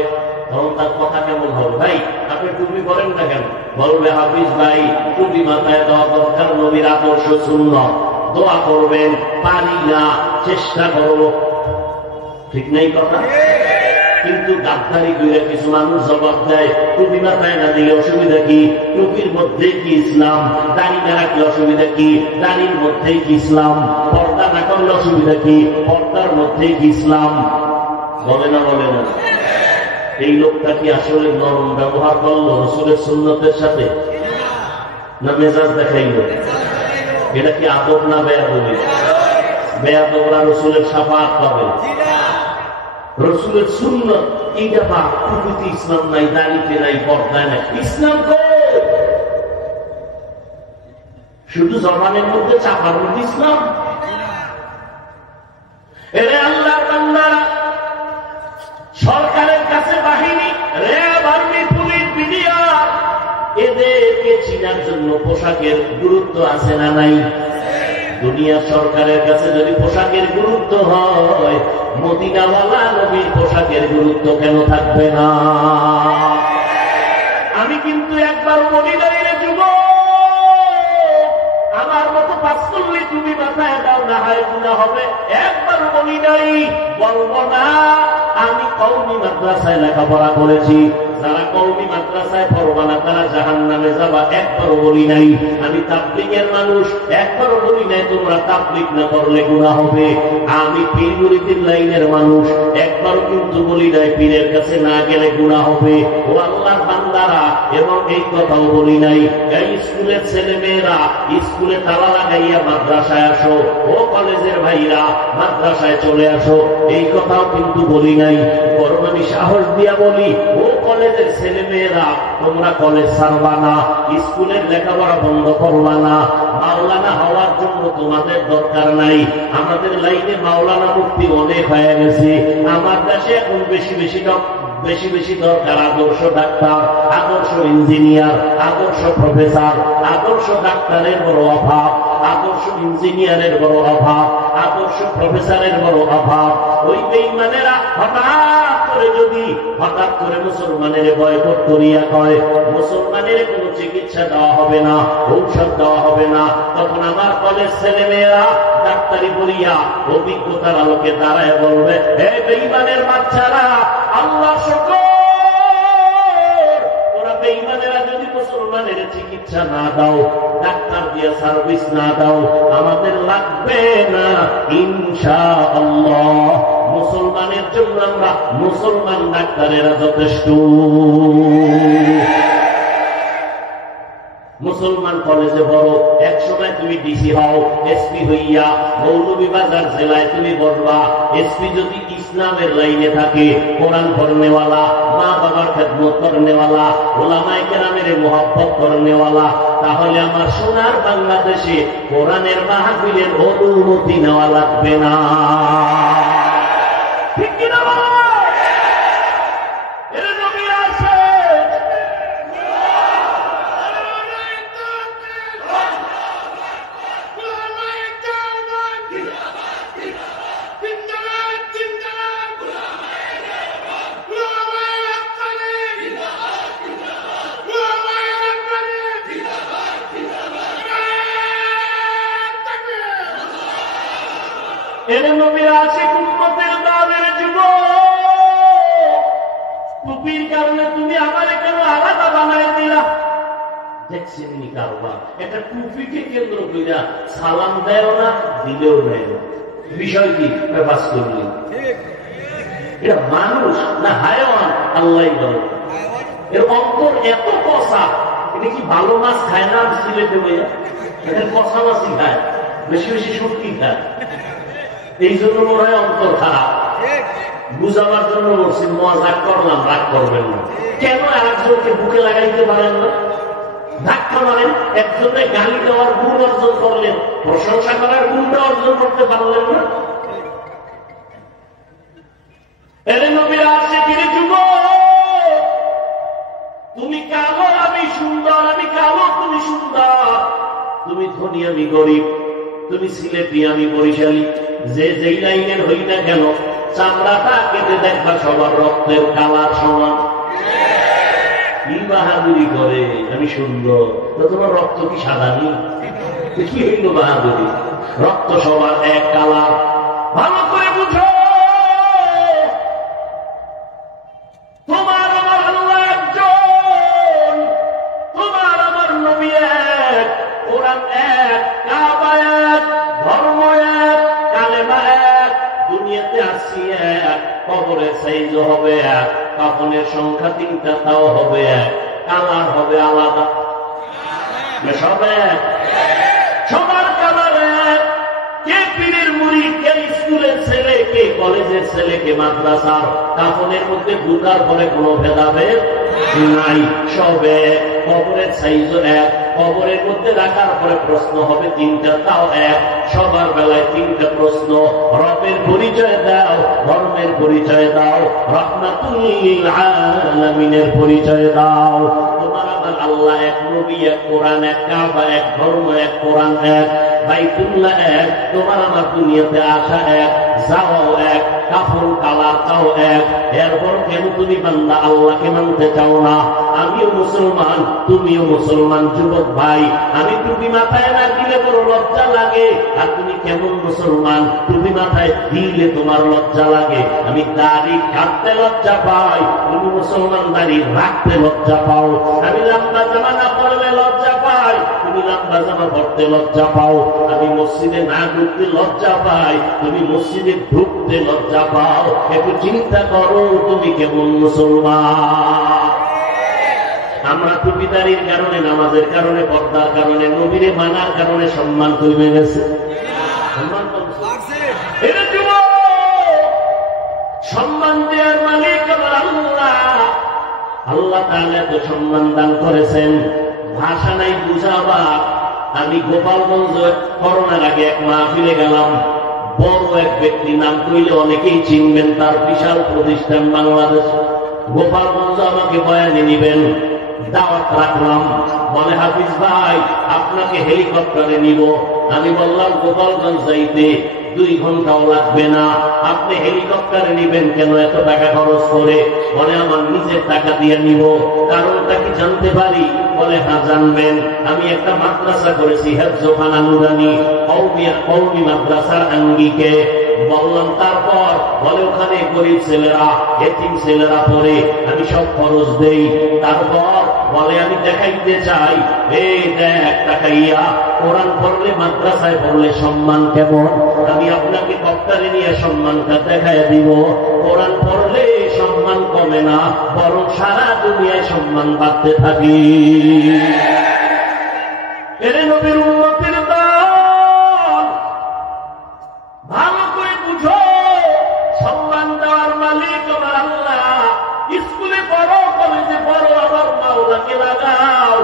তখন তার কথা কেমন হবে? ভাই আপনি টুপি করেন না কেন? বলবে হাফিজ ভাই টুপি মাথায় দেওয়া দরকার, নবীর আদর্শ সুন্নাত। দোয়া করবেন, পারি না, চেষ্টা করবো। ঠিক নেই কথা? কিন্তু গাদ্দারি করে কিছু মানুষ জবাব দেয়, টুপি মাথায় না দিলে অসুবিধা কি? টুপির মধ্যে কি ইসলাম? দাড়ি না রাখলে অসুবিধা কি? দাড়ির মধ্যেই কি ইসলাম? পর্দা না করলে অসুবিধা কি? পর্দার মধ্যেই কি ইসলাম? বলে না বলে না? এই লোকটা কি আসলে নরম ব্যবহার করলো রাসূলের সুন্নতের সাথে, না মেজাজ দেখাইল? এটা কি আদব না বেয়াদবি? বেয়াদবরা রাসূলের শাফাআত পাবে। রাসূলের সুন্নাত এইটা বা টুপিতে ইসলাম নাই, দাড়িতে নাই, পর্দায় নাই। ইসলাম কই? শুধু জবানের মধ্যে চাপার মধ্যে ইসলাম? এরে আল্লাহর বান্দারা, সরকারের কাছে বাহিনী, র্যাব, আর্মি, পুলিশ, মিডিয়া, এদেরকে চিনার জন্য পোশাকের গুরুত্ব আছে না নাই? দুনিয়ার সরকারের কাছে যদি পোশাকের গুরুত্ব হয়, মদিনাওয়ালা নবীর পোশাকের গুরুত্ব কেন থাকবে না? আমি কিন্তু একবার বলি নাই রে যুবক, আমার মতো পাস করলে তুমি মাথায় দাও, না হয় গুনাহ হবে। একবার বলি নাই, বলবো না। আমি কওমি মাদ্রাসায় লেখাপড়া করেছি, যারা কওমি মাদ্রাসায় পড়বা না তারা জাহান্নামে যাবা, একবারও বলি নাই। আমি তাবলীগের মানুষ, একবারও বলি নাই তোমরা তাবলীগ না করলে গুনাহ হবে। আমি পীর মুরিদের লাইনের মানুষ, একবারও কিন্তু বলি নাই পীরের কাছে না গেলে গুনাহ হবে। ও আল্লাহর বান্দারা, এবং এই কথাও বলি নাই এই স্কুলের ছেলে মেয়েরা স্কুলে তালা লাগাইয়া মাদ্রাসায় আসো, ও কলেজের ভাইরা মাদ্রাসায় চলে আসো, এই কথাও কিন্তু বলি নাই। বরং আমি সাহস দিয়া বলি, ও কলেজের ছেলে মেয়েরা তোমরা কলেজ ছাড়বা না, স্কুলের লেখাপড়া বন্ধ করবা না। মাওলানা হওয়ার জন্য তোমাদের দরকার নাই। আমাদের লাইনে মাওলানা মুফতি অনেক হয়ে গেছে। আমার দেশে এখন বেশি বেশি বেশি বেশি দরকার আদর্শ ডাক্তার, আদর্শ ইঞ্জিনিয়ার, আদর্শ প্রফেসর। আদর্শ ডাক্তারের বড় অভাব, আদর্শ ইঞ্জিনিয়ারের বড় অভাব, আদর্শ প্রফেসরের বড় অভাব। ওই বেঈমানেরা হঠাৎ করে মুসলমানের বয়কট করিয়া কয় মুসলমানের কোনো চিকিৎসা দেওয়া হবে না, ঔষধ দেওয়া হবে না। তখন আমার কলেজ ছেলে মেয়েরা ডাক্তারি পড়িয়া অভিজ্ঞতার আলোকে দাঁড়ায় বলবে, হে বেঈমানের বাচ্চারা, আল্লাহ শুকর, ওরা বেঈমানেরা যদি মুসলমানের চিকিৎসা না দাও, ডাক্তার দিয়ে সার্ভিস না দাও, আমাদের লাগবে না ইনশাআল্লাহ। মুসলমানের জন্য আমরা মুসলমান ডাক্তারেরা যথেষ্ট। মুসলমান কলেজে বড়, এক সময় তুমি ডিসি হও, এসপি হইয়া মৌলভীবাজার জেলায় তুমি বলবা। এসপি যদি ইসলামের লাইনে থাকে, কোরআন পড়নেওয়ালা, মা বাবার খেদমত করনেওয়ালা, ওলামায়ে কেরামের মুহাব্বত করনেওয়ালা, তাহলে আমার সোনার বাংলাদেশে কোরআনের মাহফিলের অনুমতি নেওয়া লাগবে না। ঠিক কিনা বলো? এর নবী আছে। এর নবীর আছে উম্মতের দাওয়াতের যুবক। টুপির কারণে তুমি আমারে কেন আলাদা বানাই দিলা? দেখছেন নি কারবার, একটা টুপিকে কেন্দ্র কইরা সালাম দেও না, দিলেও নেয় না। বিষয় কি? বাস করলি এটা মানুষ না হায়ওয়ান? আল্লাহ বলে এর অন্তর এত কষা। এটা কি ভালো মাছ খায় না? সিলেটে বইয়া এটা কষা মাছই খায়, বেশি বেশি শুটকি খায়। এই জন্য মনে হয় অন্তর খারাপ। বুঝাবার জন্য বলছি, মজাক করলাম, রাগ করবেন না। কেন একজনকে বুকে লাগাইতে পারেন না? ধাক্কা মারেন, একজনে গালি দেওয়ার গুণ অর্জন করলেন, প্রশংসা করার গুণটা অর্জন করতে পারলেন না। এর নবীর আছে কিরে যুবক, তুমি কালো আমি সুন্দর, আমি কালো তুমি সুন্দর, তুমি ধনী আমি গরিব, তুমি সিলেটি আমি বরিশালী, যে যেই লাইনের হই না কেন, চামড়াটা কেটে দেখবা সবার রক্তের কালার সমান। কি বাহাদুরি করে, আমি সুন্দর, তো তোমার রক্ত কি সাদা নেই? কি হইল বাহাদুরি? রক্ত সবার এক কালার। ভালো করে বুঝো, তোমার আমার আল্লাহ একজন, তোমার আমার নবী এক, কোরআন এক, কাবা এক, ধর্ম এক, কালেমা এক, দুনিয়াতে আসছি এক, কবরের সাইজ হবে এক, কাফনের সংখ্যা 3টা তাও হবে এক, কালার হবে আলাদা, সব এক, সবার কালার এক। কে পীরের মুরিদ, কে স্কুলের ছেলে, কে কলেজের ছেলে, কে মাদ্রাসার, কাফনের মধ্যে ঢুকার পরে কোনো ভেদাভেদ নাই, সব এক। কবরের সাইজ এক, কবরের মধ্যে রাখার পরে প্রশ্ন হবে 3টা তাও এক, সবার বেলায় 3টা প্রশ্ন। রবের পরিচয় দাও, ধর্মের পরিচয় দাও, রাহমাতুল লিল আলামিনের পরিচয় দাও। তোমার আমার আল্লাহ এক, নবী এক, কোরআন এক, কাবা এক, ধর্ম এক, কোরআন এক, বাইতুল্লাহ এক, তোমার আমার দুনিয়াতে আসা এক, যাওয়াও এক, কাফন কালার তাও এক। এরপর কেন তুমি বান্দা আল্লাহকে মানতে চাও না? আমিও মুসলমান, তুমিও মুসলমান। যুবক ভাই, আমি টুপি মাথায় না দিলে বড় লজ্জা লাগে, আর তুমি কেমন মুসলমান? টুপি মাথায় দিলে তোমার লজ্জা লাগে। আমি দাড়ি কাটতে লজ্জা পাই, তুমি মুসলমান দাড়ি রাখতে লজ্জা পাও। আমি লম্বা জামা না পরলে লজ্জা পাই, তুমি লম্বা জামা পরতে লজ্জা পাও। আমি মসজিদে না ঢুকতে লজ্জা পাই, তুমি মসজিদে ঢুকতে লজ্জা পাও। একটু চিন্তা করো, তুমি কেমন মুসলমান? আমরা টুপিদারির কারণে, নামাজের কারণে, পর্দার কারণে, নবীরে মানার কারণে সম্মান কমে গেছে। সম্মান দেওয়ার মালিক আমার আল্লাহ। আল্লাহ তাআলা তো সম্মান দান করেছেন, ভাষা নাই বুঝাবা। আমি গোপালগঞ্জ করোনার আগে এক মাহফিলে গেলাম, বড় এক ব্যক্তি, নাম কইলে অনেকেই চিনবেন, তার বিশাল প্রতিষ্ঠান বাংলাদেশ, গোপালগঞ্জ আমাকে বয়ানে নিবেন, দাওয়াত রাখলাম। বলে হাফিজ ভাই আপনাকে হেলিকপ্টারে নিব। আমি বললাম গোপালগঞ্জ যাইতে 2 ঘন্টাও লাগবে না, আপনি হেলিকপ্টারে নিবেন কেন এত টাকা খরচ করে? বলে আমার নিজের টাকা দিয়ে নিব। কারণটা কি জানতে পারি? বলে হ্যাঁ জানবেন। আমি একটা মাদ্রাসা করেছি, হেফজখানা নুরানি কওমি মাদ্রাসার আঙ্গিকে। বললাম তারপর? বলে ওখানে গরিব ছেলেরা, এতিম ছেলেরা পড়ে, আমি সব খরচ দেই। তারপর বলে আমি দেখাইতে চাই, এই দেখ টাকাইয়া কোরআন পড়লে মাদ্রাসায় পড়লে সম্মান কেমন, আমি আপনাকে কপ্টারে নিয়ে সম্মানটা দেখাই দিব। কোরআন পড়লে সম্মান কমে না, বরং সারা দুনিয়ায় সম্মান বাড়তে থাকি। এর নবীর উম্মতের দল, ভালো করে বুঝো, সম্মান দেওয়ার মালিক আমার আল্লাহ। স্কুলে পড়ো, কলেজে পড়ো, আবার মাওলাকে লাগাও।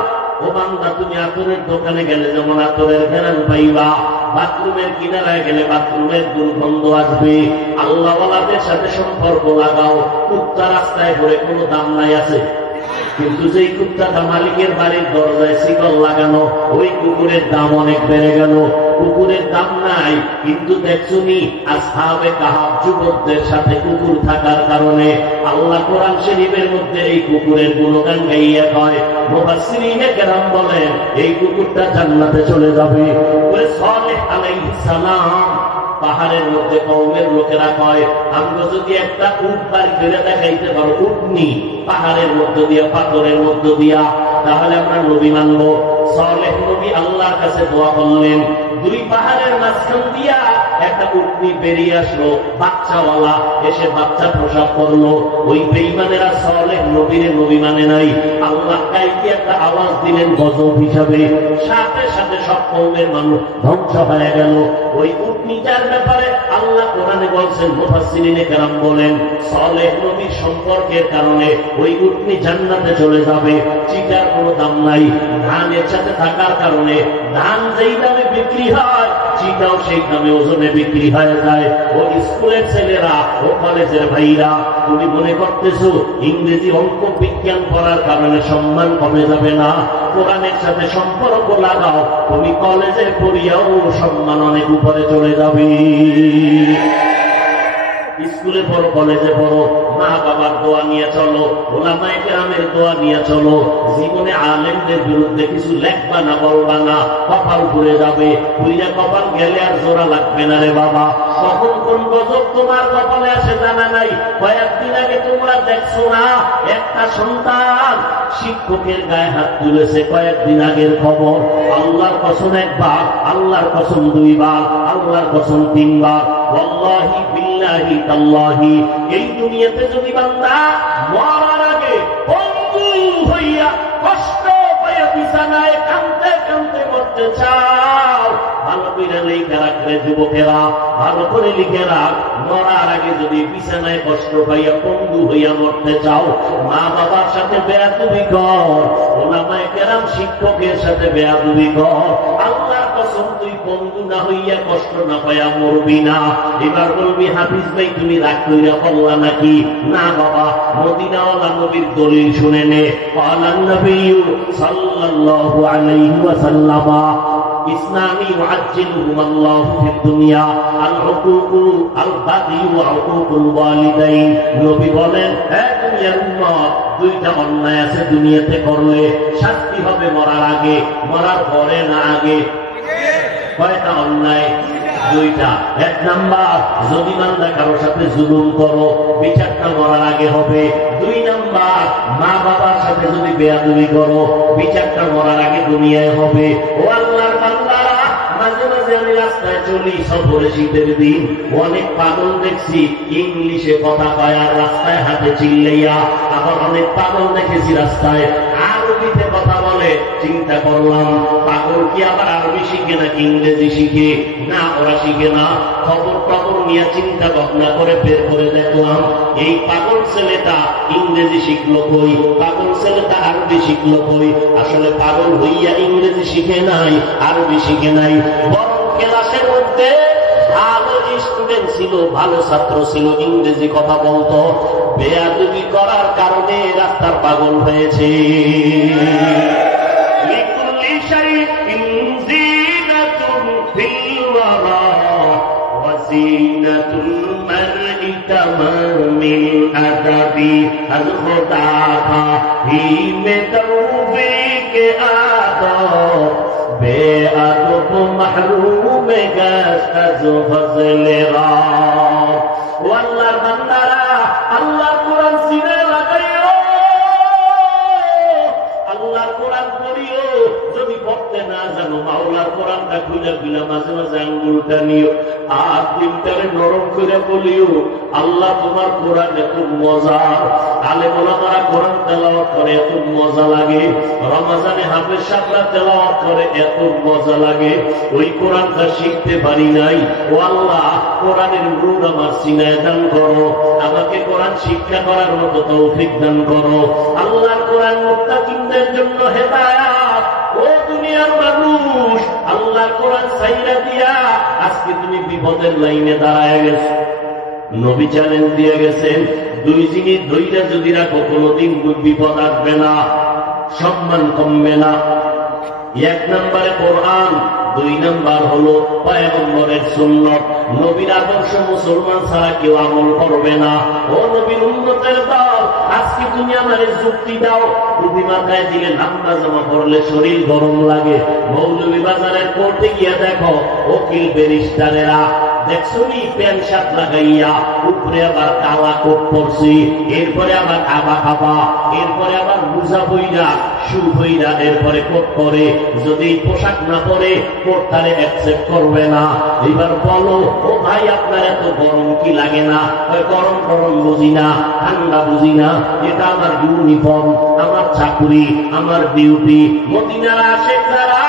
ও বান্দা, তুমি আতরের দোকানে গেলে যেমন আতরের ঘ্রাণ পাইবা, বাথরুমের কিনারায় গেলে বাথরুমের দুর্গন্ধ আসবে। আল্লাহওয়ালাদের সাথে সম্পর্ক লাগাও। কুত্তা রাস্তায় ঘুরে কোনো দাম নাই আছে, কিন্তু যেই কুত্তাটা মালিকের বাড়ির দরজায় শিকল লাগানো, ওই কুকুরের দাম অনেক বেড়ে গেল। কুকুরের দাম নাই, কিন্তু দেখছুনি আসহাবে কাহাব যুবকদের সাথে কুকুর থাকার কারণে আল্লাহ কোরআন শরীফের মধ্যে এই কুকুরের গুণগান গাইয়া কয়। মুফাসসিরিনে কেরাম বলেন এই কুকুরটা জান্নাতে চলে যাবে। ওই সালেহ আলাইহিস সালাম পাহাড়ের মধ্যে কওমের লোকেরা কয়, আমরা যদি একটা উট বাড়ি ফিরে দেখাইতে পারো, উটনি পাহাড়ের মধ্য দিয়া, পাথরের মধ্য দিয়া, তাহলে আমরা নবী মানব। সালেহ নবী আল্লাহর কাছে দোয়া করলেন, 2 পাহাড়ের মাঝখান দিয়া একটা উটনি বেরিয়ে আসলো, বাচ্চাওয়ালা, এসে বাচ্চা প্রসব করলো। ওই বেঈমানেরা সালেহ নবীরে নবী মানে নাই। আল্লাহ কাইকে একটা আওয়াজ দিলেন গজব হিসাবে, সাথে সাথে সব কওমের মানুষ ধ্বংস হয়ে গেল। ওই উটনিটার ব্যাপারে আল্লাহ কোরআনে বলছেন, মুফাসসিরিনে কেরাম বলেন সালেহ নবীর সম্পর্কের কারণে ওই উটনি জান্নাতে চলে যাবে। চিটার কোনো দাম নাই, ধানের সাথে থাকার কারণে ধান যেই দামে বিক্রি হয়, চিটাও সেই দামে ওজনে বিক্রি হয়ে যায়। ও স্কুলের ছেলেরা, ও কলেজের ভাইরা, তুমি মনে করতেছো ইংরেজি অঙ্ক বিজ্ঞান পড়ার কারণে সম্মান কমে যাবে না? কোরআনের সাথে সম্পর্ক লাগাও, তুমি কলেজে পড়িয়াও সম্মান অনেক উপরে চলে যাবে। স্কুলে পড়ো, কলেজে পড়ো, মা বাবার দোয়া নিয়ে চলো, ওলামায়ে কেরামের দোয়া নিয়ে চলো। জীবনে আলেমদের বিরুদ্ধে কিছু লেখবা না, বলবা না, কপাল ঘুরে যাবে। ঘুরে কপাল গেলে আর জোড়া লাগবে না রে বাবা। কখন কোন গজব তোমার কপালে আসে জানা নাই। কয়েকদিন আগে তোমরা দেখছো না, একটা সন্তান শিক্ষকের গায়ে হাত তুলেছে, কয়েকদিন আগের খবর। আল্লাহর কসম 1 বার, আল্লাহর কসম 2 বার, আল্লাহর কসম 3 বার। ওয়াল্লাহি বিল্লাহি তাল্লাহি, এই দুনিয়াতে যদি বান্দা মরার আগে বন্ধু হইয়া কষ্ট পাইয়া বিছানায় কাঁদতে কাঁদতে মরতে চাও, ভালো করে লিখে রাখবে যুবকেরা, ভালো করে লিখে রাখ। মরার আগে যদি বিছানায় কষ্ট পাইয়া বন্ধু হইয়া মরতে চাও, মা বাবার সাথে বেয়াদবি কর, ওলামায়ে কেরাম শিক্ষকের সাথে বেয়াদবি কর। আল্লাহর কসম তুই বন্ধু না হইয়া কষ্ট না পাইয়া মরবি না। এবার বলবি হাফিজ ভাই তুমি রাগ কইরা বললা নাকি? না বাবা, মদিনাওয়ালা নবীর দলিল শুনে নে। ক্বালান নবী সাল্লাল্লাহু আলাইহি ওয়াসাল্লাম, ইসনানি ইউআজ্জিলুহুম আল্লাহু ফিদ দুনিয়া, আল হুকুকু আল বাগি ওয়া হুকুকুল ওয়ালিদাইন। নবী বলেন, হে দুনিয়ার উম্মত, 2টা অন্যায় আছে দুনিয়াতে করলে শাস্তি হবে মরার আগে, মরার পরে না আগে। কয়টা অন্যায়? 2টা। 1 নাম্বার, যদি বান্দা কারোর সাথে জুলুম করো, বিচারটা মরার আগে হবে। 2 নাম্বার, মা বাবার সাথে যদি বেয়াদবি করো, বিচারটা মরার আগে দুনিয়ায় হবে। ও আল্লাহর বান্দারা, মাঝে মাঝে আমি রাস্তায় চলি, সফরে শীতের দিন, অনেক পাগল দেখছি ইংলিশে কথা কয় আর রাস্তায় হাতে চিল্লাইয়া। আবার অনেক পাগল দেখেছি রাস্তায় আরবিতে কথা বলে। চিন্তা করলাম, পাগল কি আবার আরবি শিখে নাকি ইংরেজি শিখে? না, ওরা শিখে না। খবর নিয়ে চিন্তা ভাবনা করে বের করে দেখলাম, এই পাগল ছেলেটা ইংরেজি শিখলো কই, পাগল ছেলেটা আরবি শিখলো কই? আসলে পাগল হইয়া ইংরেজি শিখে নাই, আরবি শিখে নাই, বরং ক্লাসের মধ্যে ভালো স্টুডেন্ট ছিল, ভালো ছাত্র ছিল, ইংরেজি কথা বলতো, বেয়াদবি করার কারণে রাস্তার পাগল হয়েছে। লিকুল্লি শাইইন যিনাতুন ফিল ওয়ারা ওয়া যিনাতুল মারই তামামিল আদাবি আল খুদা কা হি মে তৌফিক আদব বেআদব মাহরুম গশত আজ ফজলে রা। ও আল্লাহর বান্দারা, আল্লাহর কোরআন সিনে লাগাইও, আল্লাহর কোরআন পড়িও। যদি পড়তে না জানো, মাওলার কোরআনটা খুলে খুলে মাঝে মাঝে আঙ্গুলটা নিও, আর দিনটারে নরম করে বলিও, আল্লাহ তোমার কোরআন এত মজা। আলেম ওলামারা কোরআন তেলাওয়াত করে এত মজা লাগে, রমজানে হাফেজ সাহেবরা তেলাওয়াত করে এত মজা লাগে। ওই কোরআনটা শিখতে পারি নাই। ও আল্লাহ, কোরআনের নূর আমার সিনায় দান করো, আমাকে কোরআন শিক্ষা করার মতো তৌফিক দান করো। আল্লাহর কোরআন মুত্তাকিনদের জন্য হেদায়েত। ও দুনিয়ার মানুষ, আল্লাহর কোরআন ছাইরা দিয়া আজকে তুমি বিপদের লাইনে দাঁড়ায় গেছো। নবী চ্যালেঞ্জ দিয়ে গেছেন, দুই জিনিস ধইরা যদি রাখো কোনদিন বিপদ আসবে না, সম্মান কমবে না। এক নম্বরে কোরআন, দুই নম্বর হলো পয়গম্বরের সুন্নাত। নবীর আদর্শ মুসলমান ছাড়া কেউ আমল করবে না। ও নবীর উম্মতের দল, আজকে তুমি আমারে যুক্তি দাও, টুপি মাথায় দিলে নাম্বা জামা পড়লে শরীর গরম লাগে। মৌলভী বাজারের কোর্টে গিয়ে দেখো, উকিল ব্যারিস্টারেরা দেখছো নি প্যান্ট শার্ট লাগাইয়া, উপরে আবার কালা কোট পরছি, এরপরে আবার আবা খাবা, এরপরে আবার বুঝা বইরা শু বইরা এরপরে কোট পরে। যদি পোশাক না পরে কোট তারে অ্যাকসেপ্ট করবে না। এবার বলো, ও ভাই আপনার এত গরম কি লাগে না? গরম গরম বুঝি না, ঠান্ডা বুঝি না, এটা আমার ইউনিফর্ম, আমার চাকুরি, আমার ডিউটি। মদিনার আশেকরা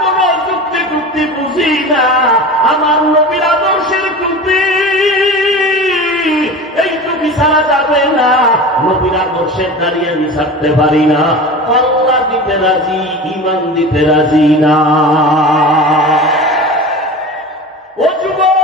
কোন যুক্তি টুক্তি বুঝি না, আমার নবীর আদর্শের টুপি, এই টুপি ছাড়া যাবে না। নবীর আদর্শের দাঁড়িয়ে আমি ছাড়তে পারি না। আল্লাহ দিতে রাজি, ইমান দিতে রাজি না। ও যুবক,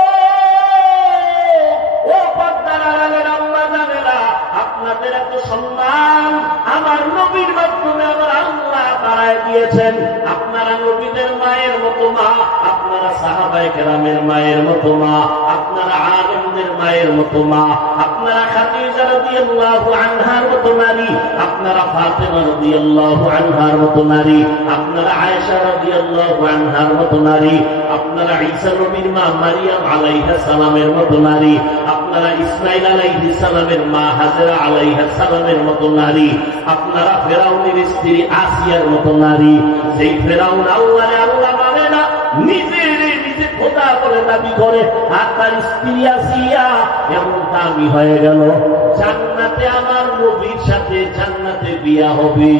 ও পর্দার আড়ালের আম্মা জানেরা, আপনাদের এত সম্মান আমার নবীর মাধ্যমে আমার আল্লাহ বাড়ায় দিয়েছেন। আপনারা নবীদের মায়ের মতো মা, আপনারা সাহাবায়ে কেরামের মায়ের মতো মা, আপনারা আলেমদের মায়ের মতো মা, আপনারা খাদিজা রাদিয়াল্লাহু আনহার মতো নারী, আপনারা ফাতেমা রাদিয়াল্লাহু আনহার মতো নারী, আপনারা আয়েশা রাদিয়াল্লাহু আনহার মতো নারী, আপনারা ঈসা নবীর মা মারিয়াম আলাইহিস সালামের মতো নারী, আপনারা ইসমাঈল আলাইহিস সালামের মা হাজেরা আলাইহিস সালামের মতো নারী, আপনারা ফেরাউনের স্ত্রী আসিয়ার মতো নারী। যেই ফেরাউন আল্লাহরে আল্লাহ মানে না, নিজে খোদা করে দাবি করে, আর তার স্ত্রী আসিয়া এমন দামি হয়ে গেল, জান্নাতে আমার নবীর সাথে জান্নাতে বিয়া হবে।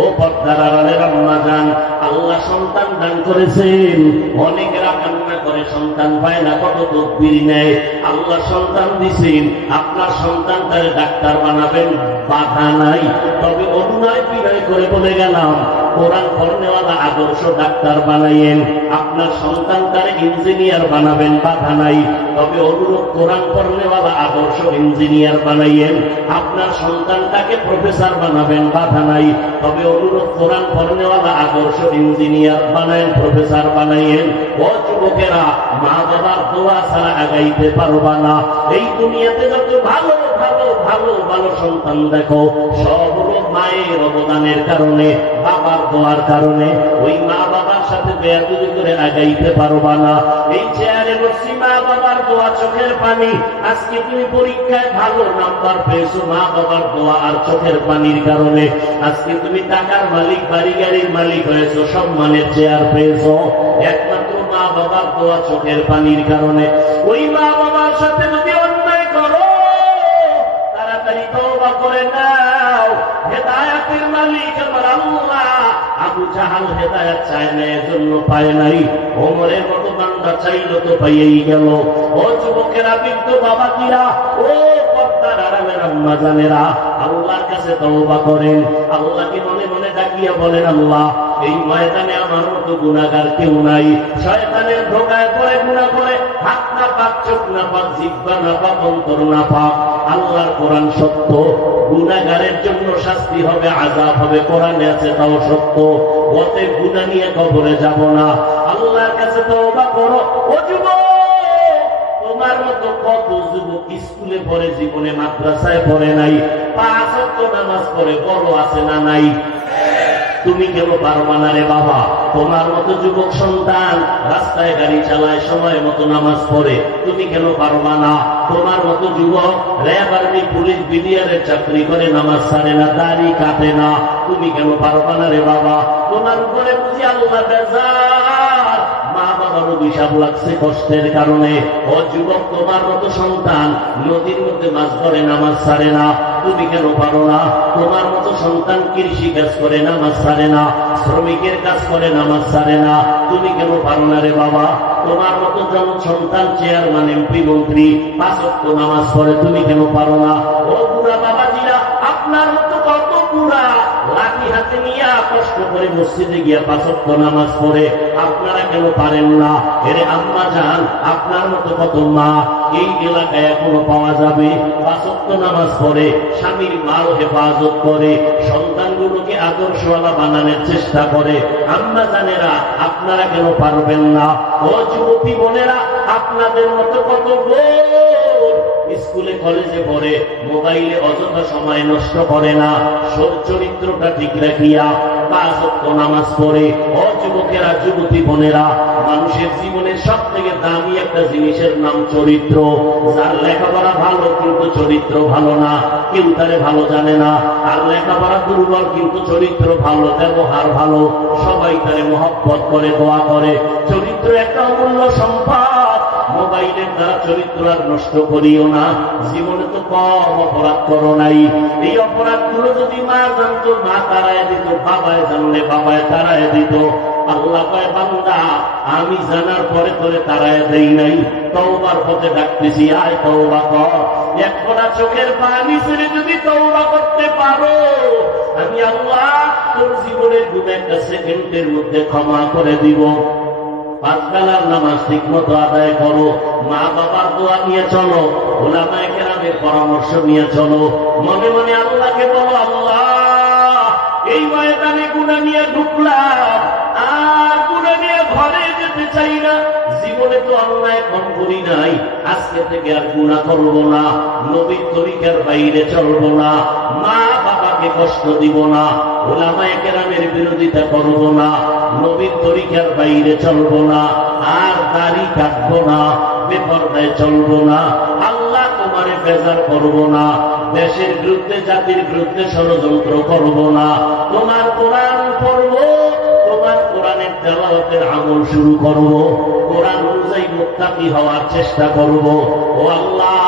ও পর্দার আড়ালের আম্মা জান, আল্লাহ সন্তান দান করেছেন। অনেকেরা কান্না করে সন্তান পায় না, কত তকবীর নেয়। আল্লাহ সন্তান দিছেন, আপনার সন্তান তারে ডাক্তার বানাবেন, বাধা নাই। তবে অন্যায় বিনয় করে বলে গেলাম, কোরআন পড়নেওয়ালা আদর্শ ডাক্তার বানাইয়েন। আপনার সন্তান তার ইঞ্জিনিয়ার বানাবেন, বাধা নাই। তবে অনুরূপ কোরআন পড়নেওয়ালা আদর্শ ইঞ্জিনিয়ার বানাইয়েন। আপনার সন্তানটাকে প্রফেসর বানাবেন, বাধা নাই। তবে অনুরূপ কোরআন পড়নেওয়ালা আদর্শ ইঞ্জিনিয়ার বানায়েন, প্রফেসর বানাইয়েন। ও যুবকেরা, মা বাবার দোয়া ছাড়া আগাইতে পারবা না। এই দুনিয়াতে যত ভালো ভালো ভালো ভালো সন্তান দেখো, সব হলো মায়ের অবদানের কারণে, বাবার দোয়ার কারণে। ওই মা বাবার সাথে বেয়াদবি করে আগাইতে পারবা না। এই চেয়ারে বসছি, মা বাবার দোয়া, চোখের পানি। আজকে তুমি পরীক্ষায় ভালো নাম্বার পেয়েছো মা বাবার দোয়া আর চোখের পানির কারণে। আজকে তুমি টাকার মালিক, বাড়ি গাড়ির মালিক হয়েছো, সম্মানের চেয়ার পেয়েছো, একমাত্র মা বাবার দোয়া, চোখের পানির কারণে। ওই মা বাবার সাথে যদি অন্যায় করো, তাড়াতাড়ি তওবা করে নাও। হেদায়েতের মালিক আমার আল্লাহ। আবু জাহাল হেদায়েত চায় না, এজন্য পায় নাই। ওমরের মতো বান্দা চাইলো তো পাইয়েই গেল। ও যুবকেরা, বৃদ্ধ বাবাজিরা, ও পর্দার আড়ালের আম্মা জানেরা, আল্লাহর কাছে তওবা করেন। আল্লাহকে মনে মনে ডাকিয়া বলেন, আল্লাহ, এই ময়দানে আমার মতো গুনাহগার কেউ নাই। শয়তানের ধোঁকায় পড়ে গুনাহ করে হাত না পাক, চোখ না পাক, জিহ্বা না পাক, অন্তর না পাক। আল্লাহর কোরআন সত্য, গুনাহগারের জন্য শাস্তি হবে, আযাব হবে, কোরআনে আছে তাও সত্য। অতএব গুনাহ নিয়ে কবরে যাব না, আল্লাহর কাছে তওবা করো। ও যুবক, তোমার মতো কত যুবক স্কুলে পড়ে, জীবনে মাদ্রাসায় পড়ে নাই, 5 ওয়াক্ত নামাজ পড়ে, বড় আছে না নাই? তুমি কেন পারবা না রে বাবা? তোমার মতো যুবক সন্তান রাস্তায় গাড়ি চালায়, সময় মতো নামাজ পড়ে, তুমি কেন পারবা না? তোমার মতো যুবক র্যাব, আর্মি, পুলিশ, বিডিআরের চাকরি করে, নামাজ ছাড়ে না, দাড়ি কাটে না, তুমি কেন পারবা না রে বাবা? তোমার উপরে বুঝি আল্লাহ বেজার, মা বাবার অভিশাপ লাগছে কষ্টের কারণে। ও যুবক, তোমার মতো সন্তান নদীর মধ্যে মাছ ধরে, নামাজ ছাড়ে না, তুমি কেন পারো না? তোমার মতো সন্তান কৃষি কাজ করে, নামাজ ছাড়ে না, শ্রমিকের কাজ করে, নামাজ ছাড়ে না, তুমি কেন পারো না রে বাবা? তোমার মতো সন্তান চেয়ারম্যান, এমপি, মন্ত্রী, 5 ওয়াক্ত নামাজ পড়ে, তুমি কেন পারো না? ও বুড়া বাবাজিরা, আপনার মতো কত বুড়া লাঠি হাতে নিয়ে কষ্ট করে মসজিদে গিয়া 5 ওয়াক্ত নামাজ পড়ে, আপনারা কেন পারেন না? এরে আম্মা জান, আপনার মতো কত মা এই এলাকায় এখনো পাওয়া যাবে, 5 ওয়াক্ত নামাজ পড়ে, স্বামীর মাল হেফাজত করে, সন্তানগুলোকে আদর্শওয়ালা বানানোর চেষ্টা করে। আম্মা জানেরা, আপনারা কেন পারবেন না? ও যুবতী বোনেরা, আপনাদের মতো কত বোন স্কুলে কলেজে পড়ে, মোবাইলে অযথা সময় নষ্ট করে না, চরিত্রটা ঠিক রাখিয়া 5 ওয়াক্ত নামাজ পড়ে। ও যুবকেরা, যুবতী বোনেরা, মানুষের জীবনের সব থেকে দামি একটা জিনিসের নাম চরিত্র। যার লেখাপড়া ভালো কিন্তু চরিত্র ভালো না, কেউ তারে ভালো জানে না। আর লেখাপড়া দুর্বল কিন্তু চরিত্র ভালো, ব্যবহার ভালো, সবাই তারে মহব্বত করে, দোয়া করে। চরিত্র একটা অমূল্য সম্পদ। মোবাইলের দ্বারা চরিত্র আর নষ্ট করিও না। জীবনে তো কম অপরাধ করো নাই, এই অপরাধগুলো যদি মা জানতো, মা তারায় দিত, বাবায় জানলে বাবায় তারায় দিত। আল্লাহ কয়, বান্দা আমি জানার পরে তোরে তারায় দেই নাই, তওবার পথে ডাকতেছি, আয় তওবা কর। এক ফোঁটা চোখের পানি ছেড়ে যদি তওবা করতে পারো, আমি আল্লাহ তোর জীবনের গুনাহ একটা সেকেন্ডের মধ্যে ক্ষমা করে দিব। 5 বেলার নামাজ ঠিক মতো আদায় করো, মা বাবার দোয়া নিয়ে চলো, উলামায়ে কেরামের পরামর্শ নিয়ে চলো। মনে মনে আল্লাহকে বলো, আল্লাহ এই ময়দানে গুনাহ নিয়ে ঢুকলাম, আর গুনাহ নিয়ে ঘরে যেতে চাই না। জীবনে তো অন্যায় কম করি নাই, আজকে থেকে আর গুনাহ করবো না, নবীর তরিকার বাইরে চলবো না, মা বাবাকে কষ্ট দিব না, উলামায়ে কেরামের বিরোধিতা করবো না, নবীর তরিকার বাইরে চলবো না, আর দাড়ি কাটবো না, বেপরদায় চলবো না, আল্লাহ তোমারে বেজার করবো না, দেশের বিরুদ্ধে, জাতির বিরুদ্ধে ষড়যন্ত্র করবো না, তোমার কোরআন পড়বো, তোমার কোরআনের তেলাওয়াতের আমল শুরু করবো, কোরআন অনুযায়ী মুত্তাকি হওয়ার চেষ্টা করবো। ও আল্লাহ,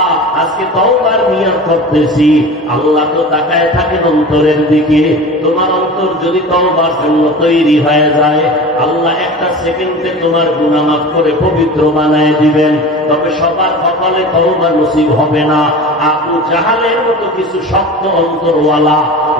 আজকে তওবার নিয়ত করতেছি। আল্লাহ তো তাকায় থাকেন অন্তরের দিকে। তোমার অন্তর যদি তওবার জন্য তৈরি হয়ে যায়, আল্লাহ একটা সেকেন্ডে তোমার গুনাহ মাফ করে পবিত্র বানায় দিবেন। তবে সবার কপালে তওবা নসিব হবে না। আবু জাহালের মতো কিছু শক্ত অন্তরওয়ালা,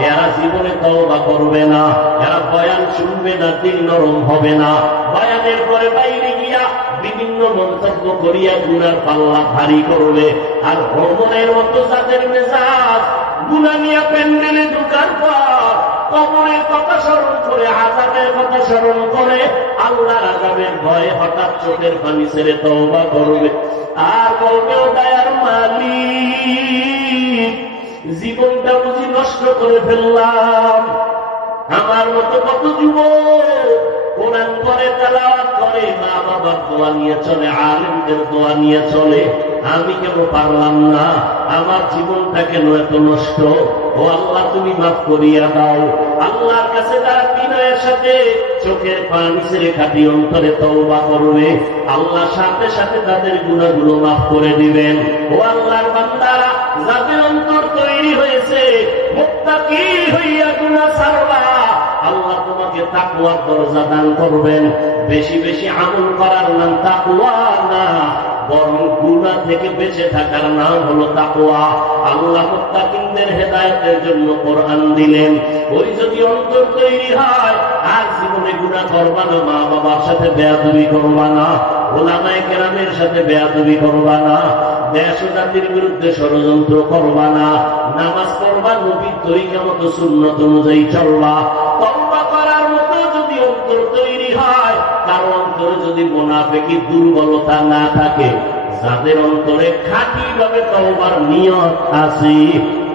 এরা জীবনে তওবা করবে না, এরা বয়ান শুনবে না, দিল নরম হবে না, বয়ানের পরে বাইরে গিয়া বিভিন্ন মন্তব্য করিয়া গুনার পাল্লা ভারী করবে। আর ভ্রমণের মতো যাদের মেজাজ, গুনাহ নিয়ে প্যান্ডেলে ঢুকার পর কবরের কথা স্মরণ করে, আযাবের কথা স্মরণ করে, আল্লাহর আযাবের ভয়ে হঠাৎ চোখের পানি ছেড়ে তওবা করবে, আর বলবে, ও দয়ার মালিক, জীবনটা বুঝি নষ্ট করে ফেললাম। আমার মতো কত যুবক কোরআন পড়ে, তেলাওয়াত করে, মা বাবার দোয়া নিয়ে চলে, আলেমদের দোয়া নিয়ে চলে, আমি কেন পারলাম না? আমার জীবনটা কেন এত নষ্ট? ও আল্লাহ, তুমি মাফ করিয়া দাও। আল্লাহর কাছে তারা বিনয়ের সাথে চোখের পানি ছেড়ে খাঁটি অন্তরে তওবা করবে, আল্লাহ সাথে সাথে তাদের গুনাহগুলো মাফ করে দিবেন। ও আল্লাহর বান্দারা, যাদের অন্তর তৈরি হয়েছে মুত্তাকি হইয়া গুনাহ ছাড়বা, আল্লাহ তোমাকে তাকওয়ার দরজা দান করবেন। বেশি বেশি আমল করার নাম তাকওয়া না, বরং গুনাহ থেকে বেঁচে থাকার নাম হলো তাকওয়া। আল্লাহ মুত্তাকিনদের হেদায়েতের জন্য কোরআন দিলেন। ওই যদি অন্তর তৈরি হয়, আর জীবনে গুনাহ করবা না, মা বাবার সাথে বেয়াদবি করবা না, ওলামায়ে কেরামের সাথে বেয়াদবি করবা না, দেশ ও জাতির বিরুদ্ধে ষড়যন্ত্র করবা না, নামাজ পড়বা, নবীর তরিকা মতো সুন্নত অনুযায়ী চলবা। তওবা করার মতো যদি অন্তর তৈরি হয়, কারো অন্তরে যদি মুনাফিকি দুর্বলতা না থাকে, যাদের অন্তরে খাঁটি ভাবে তওবার নিয়ত আছে,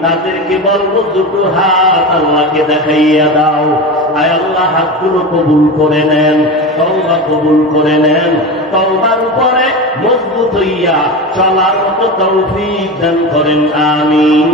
তাদেরকে বলবো দুটো হাত আল্লাহকে দেখাইয়া দাও। আয় আল্লাহ, হাতগুলো কবুল করে নেন, তওবা কবুল করে নেন, তওবার উপরে মজবুত হইয়া চলার মতো তৌফিক দান করেন, আমিন।